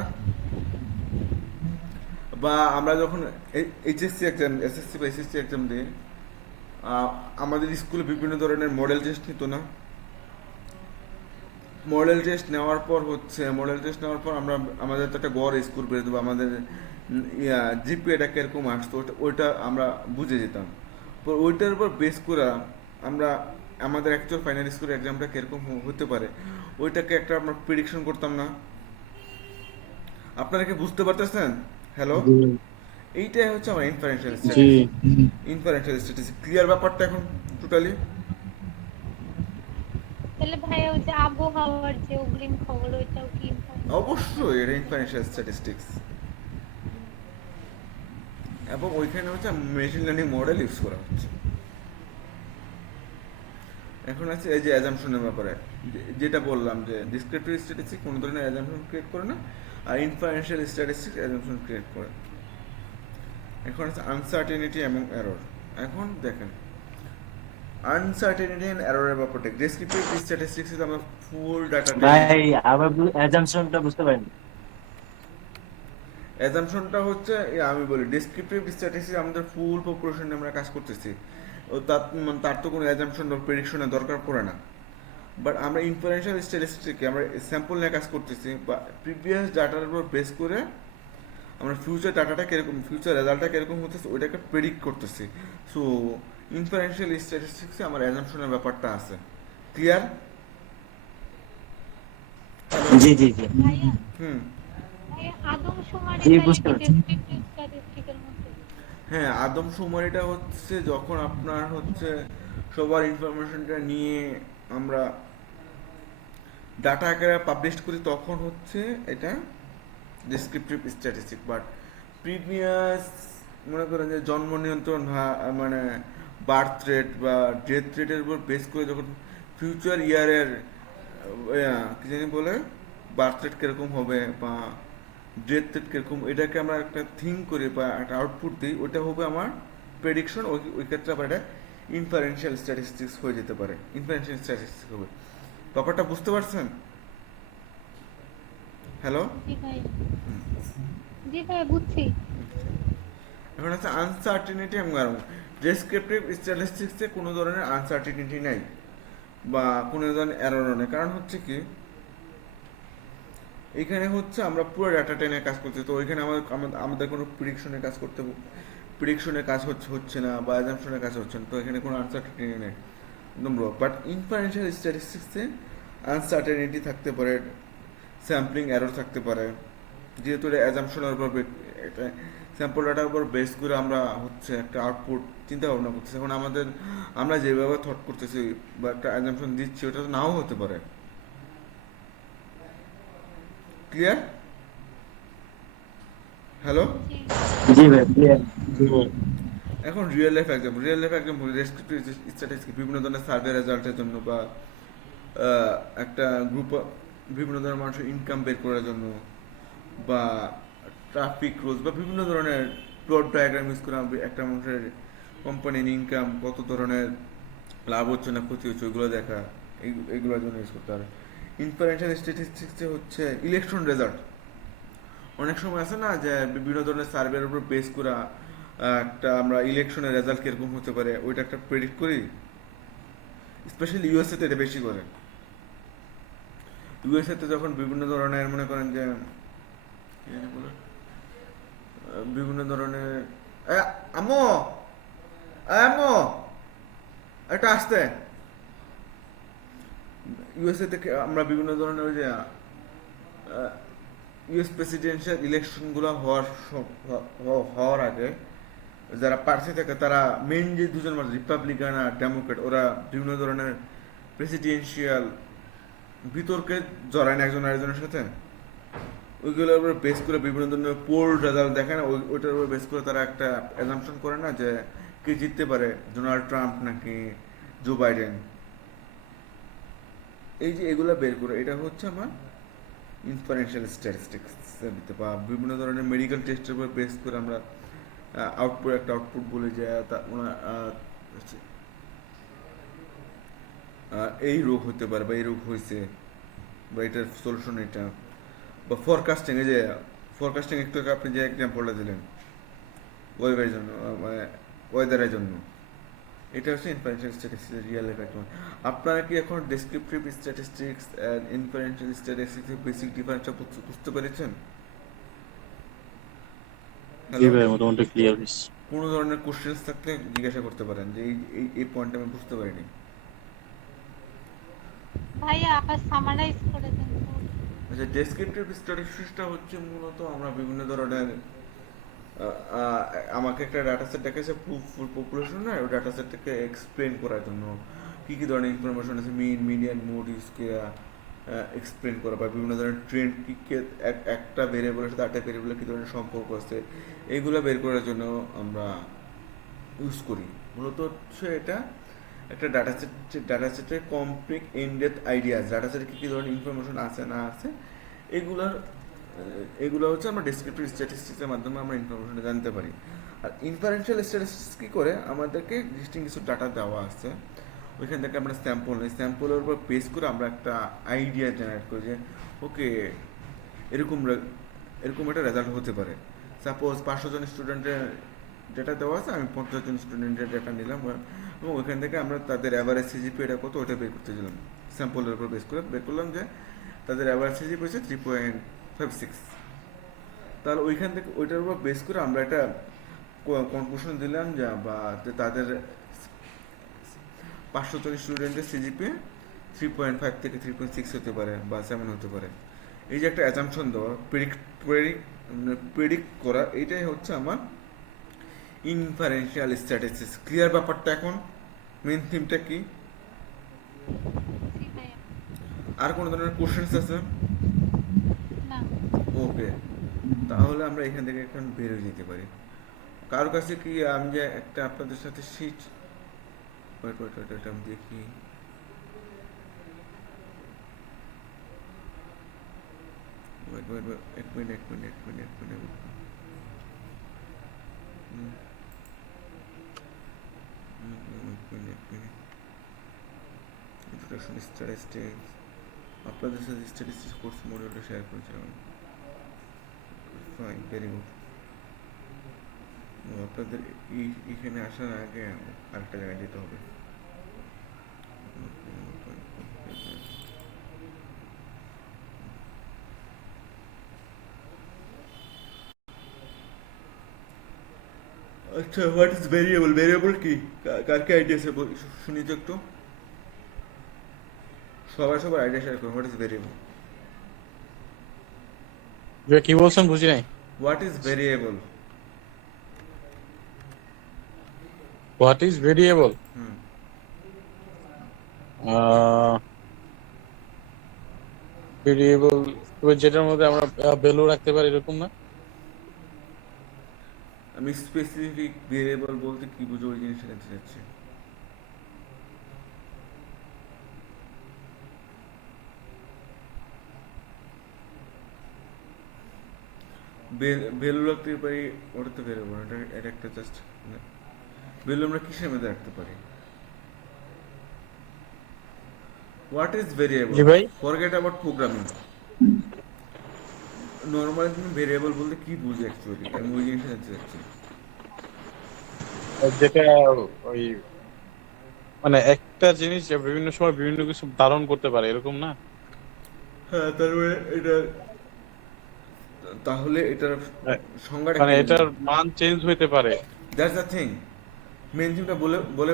বা আমরা যখন এইচএসসি এক্সাম, এসএসসি বা এসএসসি এক্সাম দিই, আমাদের স্কুলে বিভিন্ন ধরনের মডেল টেস্ট নিত না। মডেল টেস্ট নেওয়ার পর আমরা আমাদের তো একটা গড় স্কোর বের দেবো, আমাদের জিপিএটা কিরকম আসতো ওইটা আমরা বুঝে যেতাম। তো ওইটার উপর বেস করে আমরা আমাদের অ্যাকচুয়াল ফাইনাল স্কোর এক্সামটা কিরকম হতে পারে ওইটাকে একটা আমরা প্রেডিকশন করতাম না। আপনারা কি বুঝতে পারতেছেন? হ্যালো, এইটাই হচ্ছে আমার ইনফারেন্সিয়াল স্ট্যাটিস্টিক্স। ক্লিয়ার ব্যাপারটা এখন টোটালি? তাহলে ভাই ওই যে আবহাওয়ার যে অগ্রিম খবর ওইটাও কি অবশ্যই এটা ইনফারেন্সিয়াল স্ট্যাটিস্টিক্স, এবং ওইখানে হচ্ছে মেশিন লার্নিং মডেল ইউজ করা হচ্ছে। এখন আছে এই যে অ্যাজাম্পশনের ব্যাপারে যেটা বললাম যে ডিসক্রিপটিভ স্ট্যাটিস্টিক্স কোনো ধরনের অ্যাজাম্পশন ক্রিয়েট করে না, আর ইনফারেন্সিয়াল স্ট্যাটিস্টিক্স অ্যাজাম্পশন ক্রিয়েট করে। এখন আছে আনসার্টেনিটি এবং এরর। এখন দেখেন আনসার্টেনিটি এন্ড এররের ব্যাপারটা ডেসক্রিপটিভ স্ট্যাটিস্টিক্সে আমরা ফুল ডাটা ভাই আবার অ্যাজাম্পশনটা বুঝতে পারিনি। অ্যাজাম্পশনটা হচ্ছে আমি বলি ডেসক্রিপটিভ স্ট্যাটিস্টিক্স আমাদের ফুল পপুলেশন নিয়ে আমরা কাজ করতেছি, ও তার তো কোনো অ্যাজাম্পশন বা প্রেডিকশনের দরকার পড়ে না। বাট আমরা ইনফারেন্সিয়াল স্ট্যাটিস্টিক্সে আমরা স্যাম্পল নিয়ে কাজ করতেছি বা প্রিভিয়াস ডাটার উপর বেস করে আমরা ফিউচার ডাটাটা কীরকম, ফিউচার রেজাল্টটা কীরকম হতেছে ওইটাকে প্রেডিক্ট করতেছি। সো ইনফারেন্সিয়াল স্ট্যাটিস্টিক্সে আমার অ্যাজাম্পশনের ব্যাপারটা আছে। ক্লিয়ার? জি জি জি ভাইয়া হুম। ভাইয়া আদমশুমারি জি, তাহলে বুঝতে কি পারছি। ডেসক্রিপটিভ স্ট্যাটিস্টিকের মধ্যে? হ্যাঁ, আদমশুমারিটা হচ্ছে যখন আপনার হচ্ছে সবার ইনফরমেশনটা নিয়ে আমরা ডাটা আকারে পাবলিশ করি তখন হচ্ছে এটা ডেসক্রিপটিভ স্ট্যাটিস্টিক। বাট প্রিভিয়াস মনে করেন যে জন্ম নিয়ন্ত্রণ মানে বার্থ রেট বা ডেথ রেটের উপর বেস করে যখন ফিউচার ইয়ারের কি জানি বলে বার্থ রেট কীরকম হবে বা ডেথ রেট কীরকম, এটাকে আমরা একটা থিঙ্ক করি বা একটা আউটপুট দিই, ওইটা হবে আমার প্রেডিকশন। ওই ক্ষেত্রে আবার এটা ইনফারেন্সিয়াল স্ট্যাটিস্টিক্স হয়ে যেতে পারে, ইনফারেন্সিয়াল স্ট্যাটিস্টিক্স হবে। ব্যাপারটা বুঝতে পারছেন? হ্যালো? জি ভাইয়া, জি ভাইয়া বুঝছি। এখন হচ্ছে আনসার্টিনিটি এবং ডেসক্রিপটিভ স্ট্যাটিস্টিক্সে কোনো ধরনের আনসার্টিনিটি নাই বা কোনো ধরনের এররও নেই। কারণ হচ্ছে কি এখানে হচ্ছে আমরা পুরো ডাটাটা নিয়ে কাজ করছি, তো ওইখানে আমাদের কোনো প্রিডিকশনের কাজ করতে, প্রিডিকশনের কাজ হচ্ছে না বা অ্যাজাম্পশনের কাজ হচ্ছে না, তো এখানে কোনো আনসার্টিনিটি নেই, একদম র। বাট ইনফারেন্সিয়াল স্ট্যাটিস্টিক্সে আনসার্টেনিটি থাকতে পারে, স্যাম্পলিং এরর থাকতে পারে, যেহেতু এটা অ্যাজাম্পশনের উপর একটা স্যাম্পল ডাটার উপর বেস করে আমরা হচ্ছে একটা আউটপুট চিন্তা ভাবনা করতেছি। এখন আমরা যেভাবে থট করতেছি বা একটা অ্যাজাম্পশন দিচ্ছি ওটা তো নাও হতে পারে। ক্লিয়ার? হ্যালো? জি ভাই ক্লিয়ার। এখন real life example descriptive statistics বিভিন্ন ধরনের সার্ভে রেজাল্টের জন্য বা একটা গ্রুপ বিভিন্ন ধরনের মানুষের ইনকাম বের করার জন্য বা ট্রাফিক রুলস বা বিভিন্ন ধরনের প্লট ডায়াগ্রাম ইউজ করে একটা মানুষের কোম্পানির ইনকাম কত ধরনের লাভ হচ্ছে না ক্ষতি হচ্ছে ওইগুলো দেখা, এইগুলোর জন্য ইউজ করতে হবে। ইনফারেন্সিয়াল স্ট্যাটিস্টিক্সে হচ্ছে ইলেকশন রেজাল্ট অনেক সময় আছে না যে বিভিন্ন ধরনের সার্ভের উপর বেস করা একটা আমরা ইলেকশনের রেজাল্ট কিরকম হতে পারে ওইটা একটা প্রেডিক্ট করি। স্পেশালি ইউএসএ তে এটা বেশি করে। ইউএসএ তে যখন বিভিন্ন ধরনের মনে করেন যে কি জানি বলে, বিভিন্ন ধরনের আম্মু আম্মু এটা আসতে ইউএসএ থেকে আমরা বিভিন্ন ধরনের ওই যে ইউএস প্রেসিডেন্সিয়াল ইলেকশনগুলো হওয়ার আগে যারা প্রার্থী থাকে তারা মেইন যে দুজন মানুষ রিপাবলিকান আর ডেমোক্রেট ওরা বিভিন্ন ধরনের প্রেসিডেন্সিয়াল বিতর্কে জড়ায় না একজন আরেকজনের সাথে, ওইগুলোর উপর বেস করে বিভিন্ন ধরনের পোল রেজাল্ট দেখে না, ওইটার উপর বেস করে তারা একটা অ্যাজাম্পশন করে না যে কে জিততে পারে, ডোনাল্ড ট্রাম্প নাকি জো বাইডেন। এই যে এগুলা বের করে এটা হচ্ছে আমার ইনফারেন্সিয়াল স্ট্যাটিস্টিক্স বা বিভিন্ন ধরনের মেডিকেল টেস্টের উপর বেস করে আমরা একটা আউটপুট বলে যে এই রোগ হতে পারে বা এই রোগ হয়েছে বা এটার সলিউশন এটা, বা ফরকাস্টিং, এই যে ফরকাস্টিং একটু আগে আপনি যে এক্সাম্পলটা দিলেন ওয়েদারের জন্য, ওয়েদারের জন্য, এটা হচ্ছে ইনফারেন্সিয়াল স্ট্যাটিস্টিক্স রিয়েল লাইফ একদম। আপনারা কি এখন ডেসক্রিপটিভ স্ট্যাটিস্টিক্স এন্ড ইনফারেন্সিয়াল স্ট্যাটিস্টিক্সের বেসিক ডিফারেন্সটা বুঝতে পেরেছেন? জি ভাই মোটামুটি ক্লিয়ার হয়েছে। কোনো ধরনের কোশ্চেন্স থাকলে জিজ্ঞাসা করতে পারেন যে এই পয়েন্টটা আমি বুঝতে পারিনি। ভাইয়া আবার সামারাইজ করে দেন তো। আচ্ছা, ডেসক্রিপটিভ স্ট্যাটিস্টিক্সটা হচ্ছে মূলত আমরা বিভিন্ন ধরনের আমাকে একটা ডাটা সেট দেখাচ্ছে ফুল পপুলেশন, না ওই ডাটা সেটটাকে এক্সপ্লেন করার জন্য কী কী ধরনের ইনফরমেশন আছে মিন মিডিয়ান মোড ইউজকে এক্সপ্লেন করা বা বিভিন্ন ধরনের ট্রেন্ড কী একটা ভেরিয়েবলের সাথে আরেকটা ভেরিয়েবলের কী ধরনের সম্পর্ক আছে এইগুলো বের করার জন্য আমরা ইউজ করি। মূলত হচ্ছে এটা একটা ডাটা সেটের কমপ্লিট ইনডেপথ আইডিয়াস, ডাটা সেটে কী কী ধরনের ইনফরমেশন আছে না আছে এগুলো হচ্ছে আমরা ডেসক্রিপটিভ স্ট্যাটিস্টিক্সের মাধ্যমে আমরা ইনফরমেশনটা জানতে পারি। আর ইনফারেন্সিয়াল স্ট্যাটিস্টিক্স কী করে, আমাদেরকে ডিস্টিং কিছু ডাটা দেওয়া আছে, ওইখান থেকে আমরা স্যাম্পল নিই, স্যাম্পলের উপর বেস করে আমরা একটা আইডিয়া জেনারেট করি যে ওকে এরকম এরকম একটা রেজাল্ট হতে পারে। সাপোজ 500 জন স্টুডেন্টের ডেটা দেওয়া আছে, আমি 50 জন স্টুডেন্টের ডেটা নিলাম এবং ওইখান থেকে আমরা তাদের অ্যাভারেজ সিজিপি এটা কত ওটা বের করতে গেলাম, স্যাম্পলের উপর বেস করে বের করলাম যে তাদের অ্যাভারেজ সিজিপি হচ্ছে 3.56। তাহলে ওইখান থেকে ওইটার উপর বেস করে আমরা একটা কনক্লুশন দিলাম যে বা যে তাদের 500 জন স্টুডেন্টের সিজিপি 3.5 থেকে 3.6 হতে পারে বা 7 হতে পারে। এই যে একটা অ্যাজাম্পশন দেওয়া, প্রেডিক্ট করা, এটাই হচ্ছে আমার ইনফারেন্সিয়াল স্ট্যাটিস্টিক্স। ক্লিয়ার ব্যাপারটা এখন? মেন থিমটা কি? জি ভাইয়া। আর কোনো ধরনের কোশ্চেন্স আছে? না। ওকে, তাহলে আমরা এখান থেকে এখন বের হয়ে যেতে পারি। কারোর কাছে কি আমি যে একটা আপনাদের সাথে sheet, wait wait wait wait আমি দেখি। ওয়েট ওয়েট ওয়েট, এক মিনিট এক মিনিট এক মিনিট এক মিনিট। এক মিনিট এক মিনিট। ইন্ট্রোডাকশন স্ট্যাটিস্টিক্স, আপনাদের সাথে স্ট্যাটিস্টিক্স কোর্স মডিউলটা শেয়ার করেছিলাম। Fine, very good. আপনাদের এখানে আসার আগে আরেকটা জায়গায় যেতে হবে। আচ্ছা, হোয়াট ইজ ভেরিয়েবল? ভেরিয়েবল কি? কার কি আইডিয়া আছে শুনি তো একটু। সবার আইডিয়া শেয়ার করুন। What is variable? যে কি বলছেন বুঝি নাই। What is variable? What is variable? Hmm, variable যেটার মধ্যে আমরা ভ্যালু রাখতে পারি, এরকম না? আমি স্পেসিফিক ভেরিয়েবল বলতে কি বুঝো ওই জিনিসটা জানতে চাচ্ছি। ভ্যালু রাখতে পারি, ওটা তো ভেরিয়েবল, এটা একটা জাস্ট ভ্যালু আমরা কিসের মধ্যে রাখতে পারি? What is variable? জি ভাই। Forget about programming. নর্মালি তুমি ভেরিয়েবল বলতে কি বুঝো অ্যাকচুয়ালি, আমি ওই জিনিসটা জানতে চাচ্ছি। যেটা ওই মানে একটা জিনিস যে বিভিন্ন সময় বিভিন্ন কিছু ধারণ করতে পারে, এরকম না? হ্যাঁ, তারপরে এটা, তাহলে এটার সংজ্ঞাটা মানে কি? এটার মান চেঞ্জ হইতে পারে। That's the thing. মেন থিমটা বলে বলে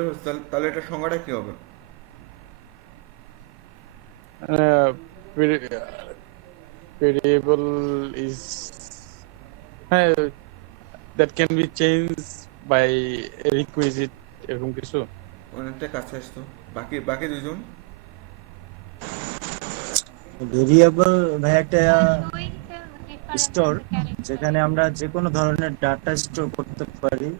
তাহলে এটার সংজ্ঞাটা কি হবে? ভেরিয়েবল ইজ, হ্যাঁ, that can be change by requisite, এরকম কিছু। অনেকটা কাছে আসতো। বাকি বাকি দুজন? ভেরিয়েবল ভাই একটা Showing the difference store, in the character. যেখানে আমরা যে কোনো ধরনের ডাটা স্টোর করতে পারি।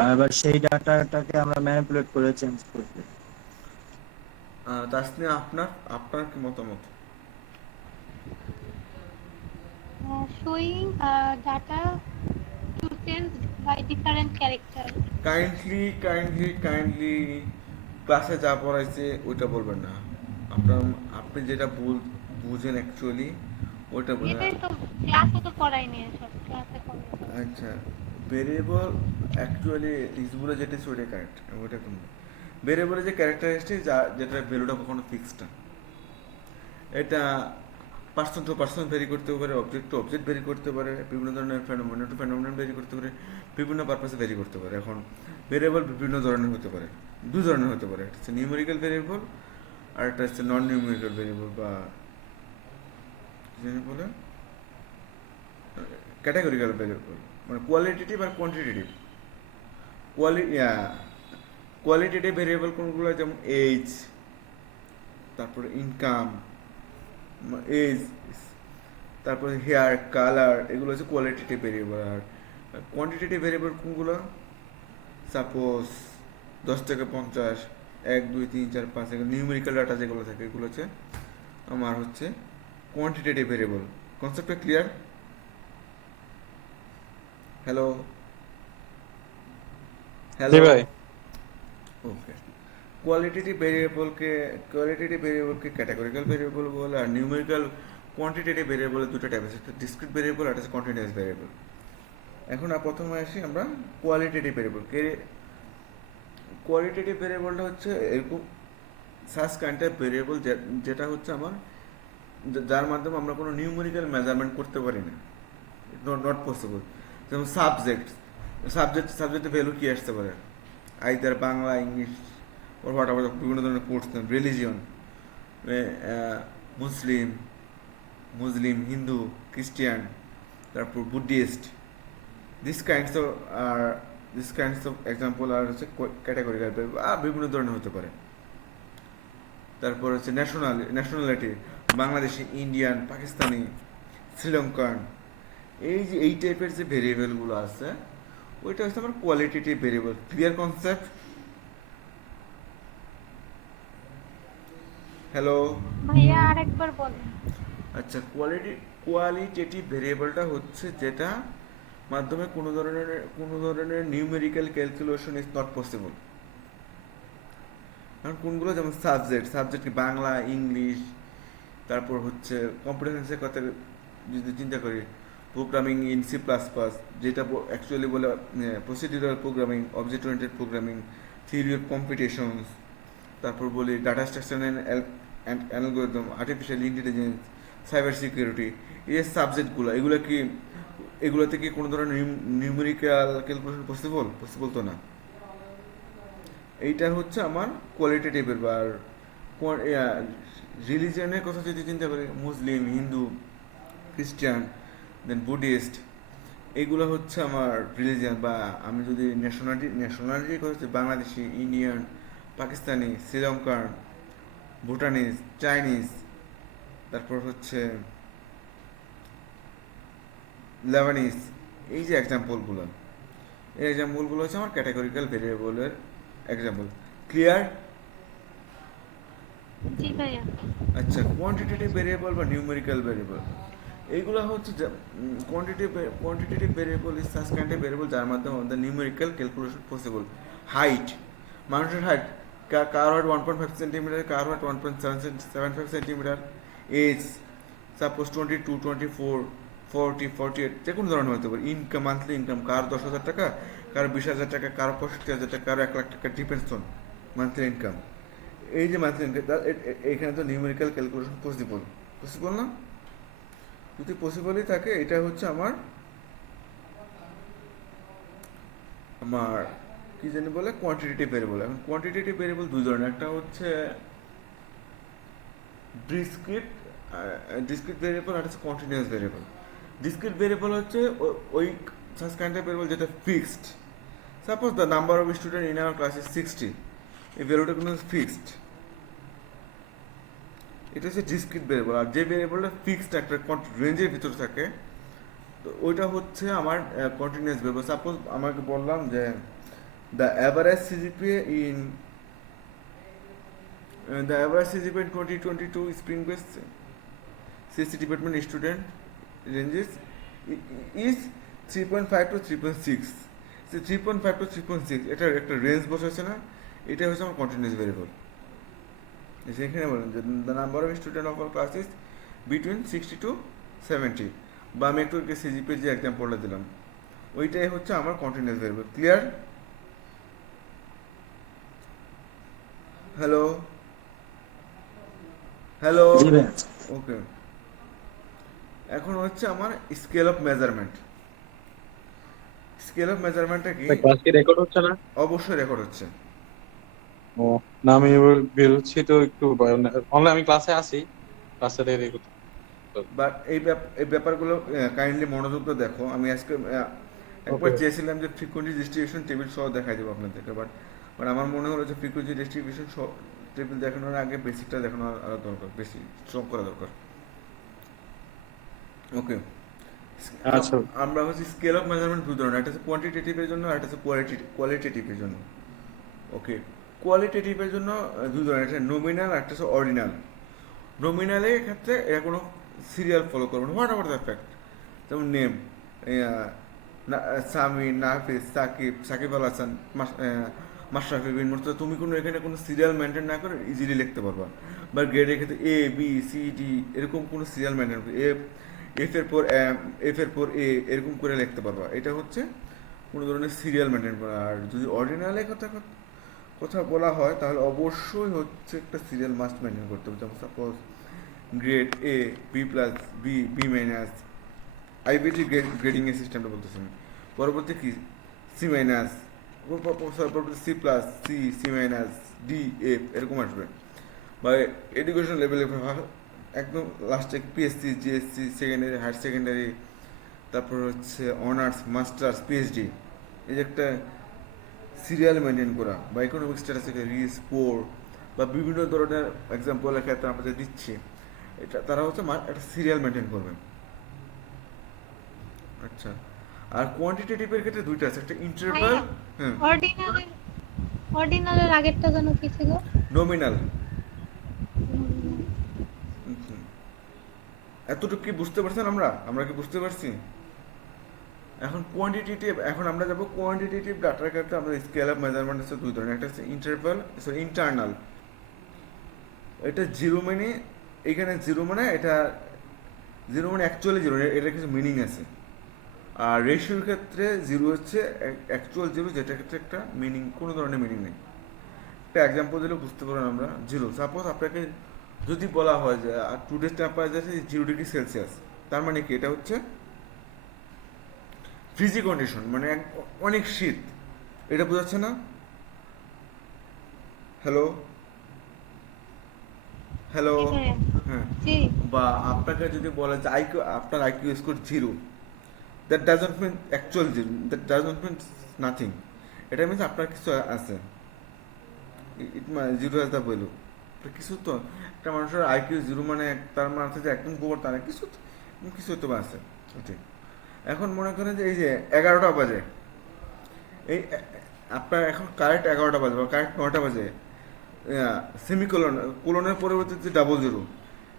আর এবার সেই ডাটাটাকে আমরা ম্যানিপুলেট করে চেঞ্জ করতে। তাসনিয়া, আপনার আপনার কি মতামত? Showing data to change by different character. Kindly ক্লাসে যা পড়াইছে ওইটা বলবেন না। আপনার, আপনি যেটা বুঝেন অ্যাকচুয়ালি ওইটা বলেন। এটাই তো ক্লাসে তো পড়াইনি, এসব ক্লাসে পড়াই। আচ্ছা, ভেরিয়েবল অ্যাকচুয়ালি ইসবুলে যেটা ছিল ওইটা কারেক্ট, ওইটা কিন্তু ভেরিয়েবলের যে ক্যারেক্টারিস্টিক যেটা ভ্যালুটা কখনো ফিক্সড না। এটা পার্সন টু পার্সন ভেরি করতে পারে, অবজেক্ট টু অবজেক্ট ভেরি করতে পারে, বিভিন্ন ধরনের ফেনোমেনন টু ফেনোমেনন ভেরি করতে পারে, বিভিন্ন পারপাসে ভেরি করতে পারে। এখন ভেরিয়েবল বিভিন্ন ধরনের হতে পারে, দু ধরনের হতে পারে। একটা হচ্ছে নিউমেরিক্যাল ভেরিয়েবল আর একটা হচ্ছে নন নিউমেরিক্যাল ভেরিয়েবল বা কি জানি বলে ক্যাটাগরিক্যাল ভেরিয়েবল, মানে কোয়ালিটেটিভ আর কোয়ান্টিটেটিভ। কোয়ালিটেটিভ ভেরিয়েবল কোনগুলো? যেমন এজ, তারপরে ইনকাম, এজ, তারপরে হেয়ার কালার, এগুলো হচ্ছে কোয়ালিটেটিভ ভেরিয়েবল। আর কোয়ান্টিটেটিভ ভেরিয়েবল কোনগুলো? সাপোজ 10 থেকে 50, 1 2 3 4 5, এগুলো নিউমেরিক্যাল ডাটা যেগুলো থাকে এগুলো হচ্ছে আমার হচ্ছে কোয়ান্টিটেটিভ ভেরিয়েবল। কনসেপ্টটা ক্লিয়ার? হ্যালো জি হ্যালো, ভাই। ওকে। কোয়ালিটেটিভ ভেরিয়েবলকে ক্যাটাগরিক্যাল ভেরিয়েবল বলে, আর নিউমেরিক্যাল কোয়ান্টিটেটিভ ভেরিয়েবল দুটো টাইপ আছে, একটা ডিসক্রিট ভেরিয়েবল আর একটা কন্টিনিউয়াস ভেরিয়েবল। এখন প্রথমে আসি আমরা কোয়ালিটেটিভ ভেরিয়েবল। কোয়ালিটেটিভ ভেরিয়েবলটা হচ্ছে এরকম সাস কাইন্ড অফ ভেরিয়েবল যেটা হচ্ছে আমার যার মাধ্যমে আমরা কোনো নিউমেরিক্যাল মেজারমেন্ট করতে পারি না, নট পসিবল। যেমন সাবজেক্টের ভ্যালু কি আসতে পারে, either Bangla, English, or whatever, বিভিন্ন ধরনের course, religion, Muslim, Hindu, Christian, তারপর Buddhist, this kinds of example আর হচ্ছে ক্যাটাগরিক্যাল আর বিভিন্ন ধরনের হতে পারে। তারপর হচ্ছে ন্যাশনালিটি, বাংলাদেশি, ইন্ডিয়ান, পাকিস্তানি, শ্রীলঙ্কান, এই টাইপের যে ভেরিয়েবলগুলো আছে ওইটা হচ্ছে আমার qualitative variable. Clear concept? Hello? ভাইয়া আরেকবার বলেন। আচ্ছা, কোয়ালিটেটিভ ভেরিয়েবলটা হচ্ছে যেটা মাধ্যমে কোনো ধরনের numerical calculation is not possible. কারণ কোনগুলো, যেমন সাবজেক্ট কি বাংলা, ইংলিশ, তারপর হচ্ছে কম্পিউটার সায়েন্সের কথা যদি চিন্তা করি, প্রোগ্রামিং ইন C++, যেটা অ্যাকচুয়ালি বলে procedural programming, object oriented programming, theory of competitions, তারপর বলি data structure and algorithm, artificial intelligence, cyber security, এই সাবজেক্টগুলো এগুলোতে কি কোনো ধরনের নিউমেরিক্যাল ক্যালকুলেশন পসিবল তো না। এইটা হচ্ছে আমার কোয়ালিটেটিভের। আর রিলিজিয়নের কথা যদি চিন্তা করি, মুসলিম, হিন্দু, খ্রিস্টান, দেন বুদ্ধিস্ট, এইগুলো হচ্ছে আমার রিলিজিয়ান। বা আমি যদি ন্যাশনালিটির কথা হচ্ছে Bangladeshi, Indian, Pakistani, Sri Lankan, Bhutanese, Chinese, তারপর হচ্ছে লেবানিজ, এই যে এক্সাম্পলগুলো হচ্ছে আমার ক্যাটাগরিক্যাল ভেরিয়েবলের এক্সাম্পল। ক্লিয়ার? জি ভাইয়া। আচ্ছা, কোয়ান্টিটেটিভ ভেরিয়েবল বা নিউমেরিক্যাল ভেরিয়েবল, এইগুলো হচ্ছে quantitative variable is such kind of variable যার মাধ্যমে আমাদের নিউমেরিক্যাল ক্যালকুলেশন পসিবল। হাইট, মানুষের হাইট, কার হাইট 1.5 সেন্টিমিটার, কার হাইট 1.75 সেন্টিমিটার, এজ সাপোজ 22, 24, 40, 48, যে কোনো ধরনের হতে পারে। ইনকাম, মান্থলি ইনকাম, কার 10,000 টাকা, কার 20,000 টাকা, কার 65,000 টাকা, কার 1 লাখ টাকা, ডিপেন্ডস অন মান্থলি ইনকাম। এই যে মান্থলি ইনকাম, এখানে তো নিউমেরিক্যাল ক্যালকুলেশন পসিবল না? যদি পসিবলই থাকে, এটা হচ্ছে আমার কি জানি বলে কোয়ান্টিটেটিভ ভেরিয়েবল। এখন কোয়ান্টিটেটিভ ভেরিয়েবল দুই ধরনের, একটা হচ্ছে ডিসক্রিট ভেরিয়েবল আর হচ্ছে কন্টিনিউয়াস ভেরিয়েবল। ডিসক্রিট ভেরিয়েবল হচ্ছে ওই সাচ কাইন্ড অফ ভেরিয়েবল যেটা fixed. Suppose the number of student in our class is 60, এই ভ্যালুটা কিন্তু ফিক্সড, এটা হচ্ছে ডিসক্রিট ভেরিয়েবল। আর যে ভেরিয়েবলটা ফিক্সড একটা রেঞ্জের ভিতরে থাকে, তো ওইটা হচ্ছে আমার কন্টিনিউয়াস ভেরিয়েবল। সাপোজ আমাকে বললাম যে the average CGPA in 2022 spring base CSC department student ranges is 3.5 to 3.6. 3.5 to 3.6 এটা একটা রেঞ্জ বসাচ্ছে না, এটা হচ্ছে আমার কন্টিনিউয়াস ভেরিয়েবল। যেখানে বলেন যে the number of student of our class is between 60 to 70, বা আমি একটু সিজিপি যে এক্সাম্পলটা দিলাম, ওইটাই হচ্ছে আমার কন্টিনিউয়াস ভেরিয়েবল। ক্লিয়ার? হ্যালো? জি ভাইয়া। ওকে, এখন হচ্ছে আমার scale of measurement. Scale of মেজারমেন্টটা কি? ক্লাস কি রেকর্ড হচ্ছে না? অবশ্যই রেকর্ড হচ্ছে। ও না, আমি এবার বেরোচ্ছি তো একটু, অনলাইন আমি ক্লাসে আছি, ক্লাসে রেকর্ড। বাট এই ব্যাপারগুলো কাইন্ডলি মনোযোগ দিয়ে দেখো। আমি আজকে একবার Okay. চেয়েছিলাম যে ফ্রিকোয়েন্সি ডিস্ট্রিবিউশন টেবিল সহ দেখাই দেবো আপনাদেরকে, বাট আমার মনে হলো যে ফ্রিকোয়েন্সি ডিস্ট্রিবিউশন টেবিল দেখানোর আগে বেসিকটা দেখানো আরো দরকার, বেশি শ্রম করা দরকার। ওকে, আচ্ছা। আমরা হচ্ছে স্কেল অফ মেজারমেন্ট দুই ধরনের, একটা হচ্ছে কোয়ান্টিটেটিভের জন্য আর একটা হচ্ছে কোয়ালিটেটিভের জন্য। ওকে, কোয়ালিটেটিভের জন্য দুই ধরনের, একটা নমিনাল আর একটা হচ্ছে অর্ডিনাল। নমিনালের ক্ষেত্রে এরা কোনো সিরিয়াল ফলো করবে না, হোয়াট এভার দ্য ফ্যাক্ট, যেমন নেম সামি, নাফিস, সাকিব আল হাসান, মাশরাফি বিন মুর্তজা, তুমি কোনো এখানে কোনো সিরিয়াল মেনটেন না করে ইজিলি লিখতে পারবা। বা গ্রেডের ক্ষেত্রে এ বি সি ডি এরকম কোনো সিরিয়াল মেনটেন করে এফ এর পর এম, এফ এর পর এ এরকম করে লিখতে পারবা। এটা হচ্ছে কোনো ধরনের সিরিয়াল মেনটেন করা। আর যদি অর্ডিনালে কথা কথা বলা হয় তাহলে অবশ্যই হচ্ছে একটা সিরিয়াল মাস্ট মেনটেন করতে হবে। যেমন suppose grade A B plus B B minus আইবিটি গ্রেডিং এর সিস্টেমটা বলতেছি আমি। পরবর্তী কি সি মাইনাস, পরবর্তী C plus C C minus D F এরকম আসবে। বা এডুকেশন লেভেলে একদম লাস্টে PSC GSC secondary higher secondary, তারপর হচ্ছে অনার্স মাস্টার্স পিএইচডি, এই যে একটা সিরিয়াল মেনটেন করা। বা ইকোনমিক স্ট্যাটাস থেকে রিস পোর বা বিভিন্ন ধরনের এক্সাম্পলের ক্ষেত্রে আমরা যে দিচ্ছি, এটা তারা হচ্ছে একটা সিরিয়াল মেনটেন করবে। আচ্ছা, আর কোয়ান্টিটেটিভের ক্ষেত্রে দুইটা আছে, একটা ইন্টারভাল, ভাইয়া হ্যাঁ অর্ডিনালের অর্ডিনালের আগেরটা যেন কি ছিল? নমিনাল। এতটুকু কি বুঝতে পারছেন? আমরা কি বুঝতে পারছি? এখন কোয়ান্টিটেটিভ, এখন আমরা যাব কোয়ান্টিটেটিভ ডাটার ক্ষেত্রে। আমরা স্কেল অফ মেজারমেন্ট হচ্ছে দুই ধরনের, একটা হচ্ছে ইন্টারভাল, সরি ইন্টারনাল। এটা জিরো মানে, এখানে জিরো মানে এটা জিরো মানে অ্যাকচুয়ালি জিরো, এটা কিছু মিনিং আছে। আর রেশিওর ক্ষেত্রে জিরো হচ্ছে অ্যাকচুয়াল জিরো, যেটার ক্ষেত্রে একটা মিনিং, কোনো ধরনের মিনিং নেই। একটা এক্সাম্পল দিলে বুঝতে পারেন আমরা। জিরো, সাপোজ আপনাকে যদি বলা হয় যে টুডেস টেম্পারেচার 0°C, তার মানে কি? এটা হচ্ছে ফ্রিজি কন্ডিশন, মানে অনেক শীত, এটা বোঝাচ্ছে না? হ্যালো হ্যালো, জি ভাইয়া। হ্যাঁ। জি বা আপনাকে যদি বলে যে আইকিউ, আপনার IQ score zero, that doesn't mean actual zero, that doesn't mean nothing. এটা মিনস আপনার কিছু আছে, it zero has the value, কিছু তো। একটা মানুষের আইকিউ জিরো মানে তার মানে আছে যে একদম গোবর, তার কিছু কিছু তো আছে, ঠিক। এখন মনে করেন যে এই যে 11টা বাজে, এই আপনার এখন কারেক্ট 11টা বাজে বা কারেক্ট 9টা বাজে, সেমিকোলন কোলনের পরিবর্তে ডাবল জিরো,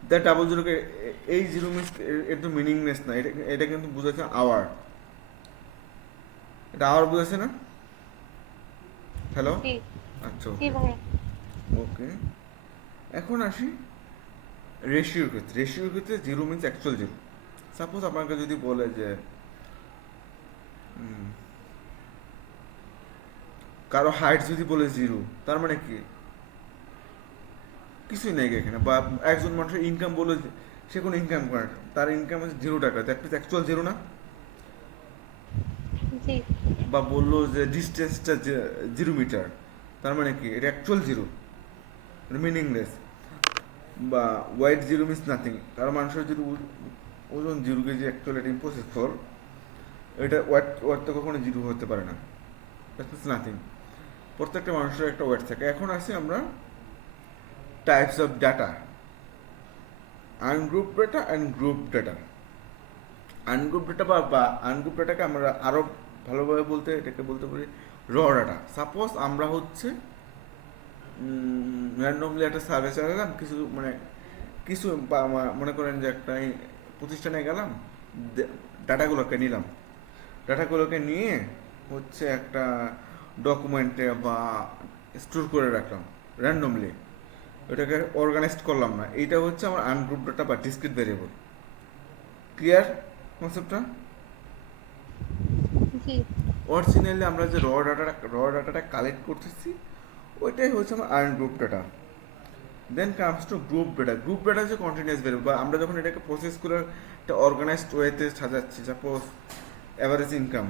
দ্যাট ডাবল জিরোকে, এই জিরো মিনস এর তো মিনিংনেস না, এটা এটা কিন্তু বোঝাচ্ছে আওয়ার, এটা আওয়ার বোঝাচ্ছে না? হ্যালো, জি আচ্ছা জি ওকে ভাইয়া। ওকে। এখন আসি রেশিওর ক্ষেত্রে। রেশিওর ক্ষেত্রে zero means actual zero. Suppose আপনাকে যদি বলে যে কারো হাইট যদি বলে জিরো, তার মানে কি? কিছুই নেই এখানে। বা একজন মানুষের ইনকাম বলে সে কোনো ইনকাম করে না, তার ইনকাম হচ্ছে 0 টাকা, দ্যাট মিনস অ্যাকচুয়াল জিরো না? জি বা বললো যে ডিস্টেন্সটা 0 মিটার, তার মানে কি? এটা অ্যাকচুয়াল জিরো, মিনিংলেস। বা ওয়াইট জিরো মিনস নাথিং, কারো মানুষের যদি ওজন 0 কেজি, অ্যাকচুয়ালি এটা ইম্পসিবল, এটা ওয়াট তো কখনো জিরো হতে পারে না, দ্যাট মিনস নাথিং। প্রত্যেকটা মানুষের একটা ওয়েট থাকে। এখন আসি আমরা types of data, ungroup data and group data. Ungroup data বা আনগ্রুপ ডাটাকে আমরা আরও ভালোভাবে বলতে, এটাকে বলতে পারি র ডাটা। সাপোজ আমরা হচ্ছে র্যান্ডমলি একটা সার্ভে চালালাম, কিছু মানে কিছু মনে করেন যে একটা প্রতিষ্ঠানে গেলাম, ডাটাগুলোকে নিলাম, ডাটাগুলোকে নিয়ে হচ্ছে একটা ডকুমেন্টে বা স্টোর করে রাখলাম র্যান্ডমলি, ওটাকে অর্গানাইজড করলাম না। এইটা হচ্ছে আমার আনগ্রুপ ডাটা বা ডিসক্রিট ভেরিয়েবল। ক্লিয়ার কনসেপ্টটা? জি অরিজিনালি আমরা যে র ডাটাটা কালেক্ট করতেছি, ওইটাই হচ্ছে আমার ungroup data. Then comes to group data. Group data হচ্ছে কন্টিনিউয়াস ভেরিয়েবল, বা আমরা যখন এটাকে প্রসেস করে একটা অর্গানাইজড ওয়েতে সাজাচ্ছি। সাপোজ অ্যাভারেজ ইনকাম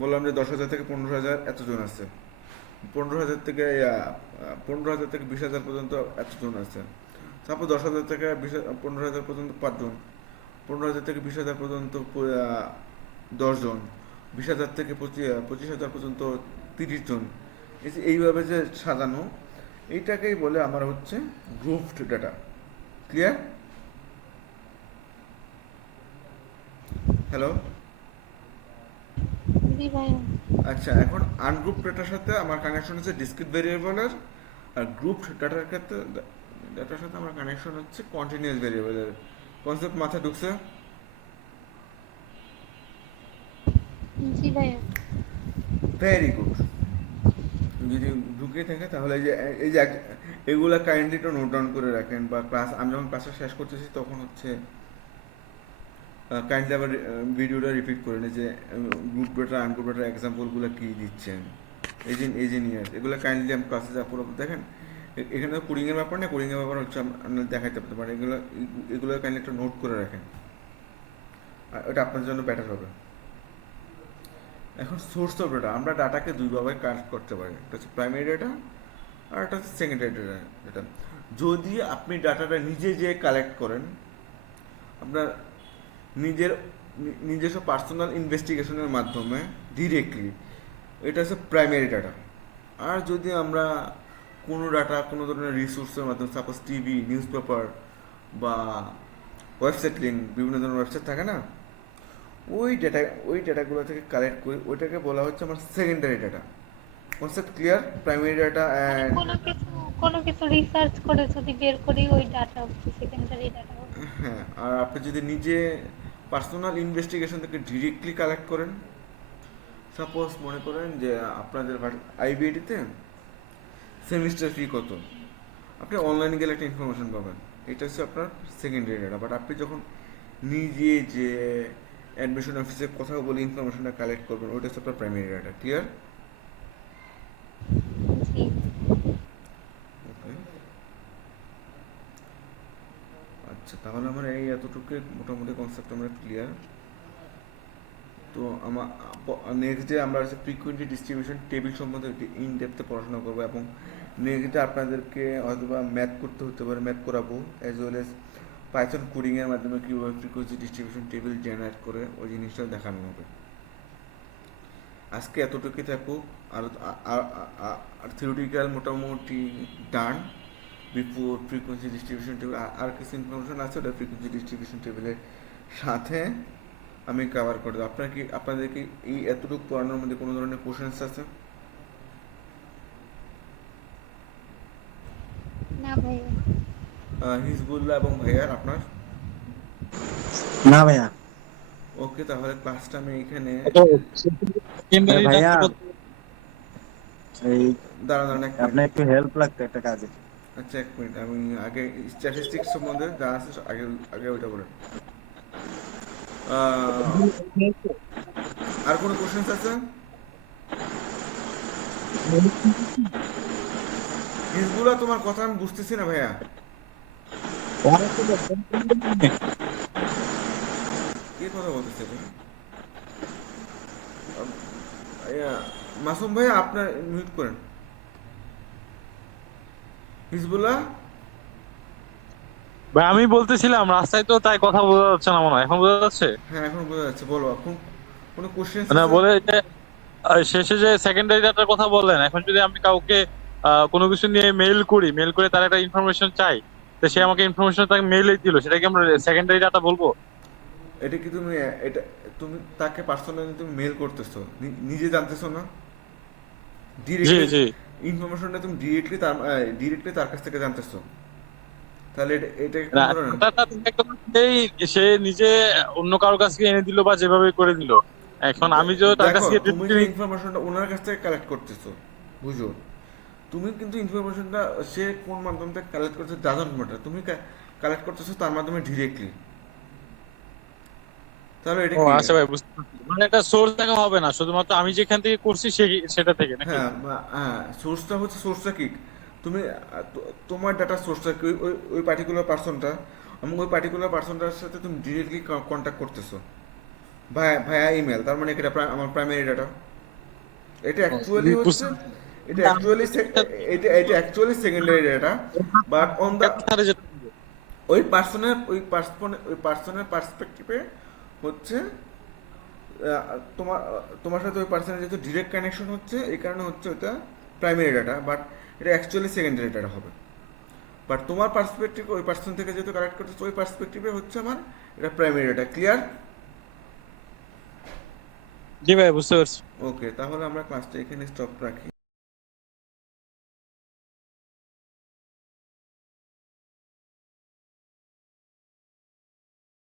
বললাম যে 10,000 থেকে 15,000 এতজন আছে, 15,000 থেকে 15,000 থেকে 20,000 পর্যন্ত এতজন আছে। সাপোজ 10,000 থেকে 15,000 পর্যন্ত 5 জন, 15,000 থেকে 20,000 পর্যন্ত 10 জন, 20,000 থেকে 25,000 পর্যন্ত 30 জন। এইভাবে যে সাজানো, এইটাকেই বলে আমার হচ্ছে গ্রুপড ডাটা। ক্লিয়ার? হ্যালো, জি ভাইয়া। আচ্ছা। এখন আনগ্রুপ ডাটার সাথে আমার কানেকশন হচ্ছে ডিসক্রিট ভেরিয়েবলের, আর গ্রুপ ডাটার ক্ষেত্রে ডাটার সাথে আমার কানেকশন হচ্ছে কন্টিনিউয়াস ভেরিয়েবলের। কনসেপ্ট মাথায় ঢুকছে? জি ভাইয়া। ভেরি গুড, যদি ঢুকিয়ে থাকে তাহলে এই যে এগুলা কাইন্ডলি একটু নোট ডাউন করে রাখেন, বা আমি যখন ক্লাসটা শেষ করতেছি তখন হচ্ছে কাইন্ডলি আবার ভিডিওটা রিপিট করে নিই যে গ্রুপ ডেটা আনগ্রুপ ডেটার এক্সাম্পলগুলো কী দিচ্ছেন, এজেন্ট ইয়ার, এগুলো কাইন্ডলি আমি ক্লাসে যা পুরো দেখেন। এখানে কোডিংয়ের ব্যাপার না, কোডিংয়ের ব্যাপার হচ্ছে আপনার দেখাইতে পারতে পারেন, এগুলো কাইন্ডলি একটা নোট করে রাখেন, আর ওটা আপনার জন্য বেটার হবে। এখন সোর্স অফ ডেটা, আমরা ডাটাকে দুইভাবে কালেক্ট করতে পারি, একটা হচ্ছে প্রাইমারি ডেটা আর একটা হচ্ছে সেকেন্ডারি ডেটা। যদি আপনি ডাটাটা নিজে যে কালেক্ট করেন, আপনার নিজস্ব পার্সোনাল ইনভেস্টিগেশনের মাধ্যমে ডিরেক্টলি, এটা হচ্ছে প্রাইমারি ডাটা। আর যদি আমরা কোনো ডাটা কোনো ধরনের রিসোর্সের মাধ্যমে, সাপোজ টিভি, নিউজ পেপার বা ওয়েবসাইট লিঙ্ক, বিভিন্ন ধরনের ওয়েবসাইট থাকে না, ওই ডাটাগুলো থেকে কালেক্ট করি, ওইটাকে বলা হচ্ছে আমার secondary data. Concept clear? Primary data মানে অ্যান্ড কোনো কিছু রিসার্চ করে যদি বের করি ওই ডাটা হচ্ছে সেকেন্ডারি ডাটা। হ্যাঁ, আর আপনি যদি নিজে পার্সোনাল ইনভেস্টিগেশন থেকে ডিরেক্টলি কালেক্ট করেন, সাপোজ মনে করেন যে আপনাদের আইবিএডিতে সেমিস্টার ফি কত, আপনি অনলাইনে গেলে একটা ইনফরমেশন পাবেন, এটা হচ্ছে আপনার সেকেন্ডারি ডাটা। বাট আপনি যখন নিজে যে অ্যাডমিশন অফিসে কথা বলে ইনফরমেশনটা কালেক্ট করবেন, ওইটা হচ্ছে আপনার প্রাইমারি ডাটা। ক্লিয়ার? জি। ওকে, আচ্ছা, তাহলে আমরা এই এতটুকু মোটামুটি কনসেপ্ট আমরা ক্লিয়ার। তো আমার নেক্সট ডে আমরা হচ্ছে ফ্রিকোয়েন্সি ডিস্ট্রিবিউশন টেবিল সম্বন্ধে ইন ডেপথে পড়াশোনা করবো, এবং নেক্সট ডে আপনাদেরকে হয়তো বা ম্যাথ করতে হতে পারে, ম্যাথ করাবো, অ্যাজ ওয়েল এজ পাইথন কোডিংয়ের মাধ্যমে কীভাবে ফ্রিকোয়েন্সি ডিস্ট্রিবিউশন টেবিল জেনারেট করে ওই জিনিসটা দেখানো হবে। আজকে এতটুকুই থাকুক। আর থিওরিটিক্যাল মোটামুটি ডান। বিফোর ফ্রিকোয়েন্সি ডিস্ট্রিবিউশন টেবিল আর কিছু ইনফরমেশন আছে, ওটা ফ্রিকোয়েন্সি ডিস্ট্রিবিউশন টেবিলের সাথে আমি কভার করে দেবো। আপনাদের কি এই এতটুকু পড়ানোর মধ্যে কোনো ধরনের কোশ্চেন্স আছে? না ভাইয়া। হিজবুল্লাহ এবং ভাইয়ার আপনার? না ভাইয়া। ওকে, তাহলে ক্লাসটা আমি এখানে সেকেন্ডারি ভাইয়া, ডাটা এই দাঁড়ান এক মিনিট। আপনার একটু হেল্প লাগতো একটা কাজে। আচ্ছা, এক মিনিট, আমি আগে স্ট্যাটিস্টিক্স সম্বন্ধে যা আছে আগে আগে ওইটা বলেন। আর কোনো কোশ্চেন্স আছে? হিজবুল্লাহ, তোমার কথা আমি বুঝতেছি না ভাইয়া। কে কথা বলতেছে ভাই? ইয়া, মাসুম ভাই, আপনার মিউট করেন। হিজবুল্লাহ, ভাই আমি বলতেছিলাম রাস্তায় তো তাই কথা বোঝা যাচ্ছে না মনে হয়, এখন বোঝা যাচ্ছে? হ্যাঁ এখন বোঝা যাচ্ছে, বলো এখন। কোনো কোশ্চেন্স না আছে? বলে যে শেষে যে সেকেন্ডারি ডাটার কথা বললেন, এখন যদি আমি কাউকে কোনো কিছু নিয়ে মেইল করে তার একটা ইনফরমেশন চাই, তো সে আমাকে ইনফরমেশন তাকে মেইলেই দিল, সেটা কি আমরা সেকেন্ডারি ডাটা বলবো? এটা কি তুমি এটা তুমি তাকে পার্সোনালি তুমি মেল করতেছো, নিজে জানতেছো না, জি ডিরেক্টলি জি। ইনফরমেশনটা তুমি ডিরেক্টলি তার কাছ থেকে জানতেছো, তাহলে এটা কোন না, ধরনের? ডাটাটা তো একদম সে নিজে অন্য কারোর কাছ থেকে এনে দিল বা যেভাবে করে দিল, এখন আমি যে তার কাছ দেখো, থেকে তুমি যে ইনফরমেশনটা ওনার কাছ থেকে কালেক্ট করতেছো, বুঝো, তুমি কিন্তু ইনফরমেশনটা সে কোন মাধ্যম থেকে কালেক্ট করছে ডাজন্ট ম্যাটার, তুমি কালেক্ট করতেছো তার মাধ্যমে ডিরেক্টলি, তাহলে এটা ও কি? আচ্ছা ভাই, বুঝতে পারছি। মানে একটা সোর্স দেখা হবে না, শুধুমাত্র আমি যেখান থেকে করছি সেটা থেকে নাকি? হ্যাঁ, হ্যাঁ, সোর্সটা কি, তুমি তোমার ডাটা সোর্সটা কি, ওই পার্টিকুলার পার্সনটা, এবং ওই পার্টিকুলার পার্সনটার সাথে তুমি ডিরেক্টলি কন্ট্যাক্ট করতেছো ভায়া ইমেল, তার মানে এটা আমার প্রাইমারি ডাটা। এটা অ্যাকচুয়ালি হচ্ছে, এটা অ্যাকচুয়ালি এটা actually secondary data, but on the ওই পার্সনের পার্সপেক্টিভে হচ্ছে তোমার তোমার সাথে ওই পার্সনের যেহেতু ডিরেক্ট কানেকশন হচ্ছে, এই কারণে হচ্ছে ওটা প্রাইমারি ডাটা, বাট এটা অ্যাকচুয়ালি সেকেন্ডারি ডাটা হবে। বাট তোমার পার্সপেক্টিভ ওই পার্সন থেকে যেহেতু কালেক্ট করতেছে, ওই পার্সপেক্টিভে হচ্ছে আমার এটা প্রাইমারি ডাটা। ক্লিয়ার? জি ভাই, বুঝতে পারছি। ওকে, তাহলে আমরা ক্লাসটা এখানে স্টপ রাখি।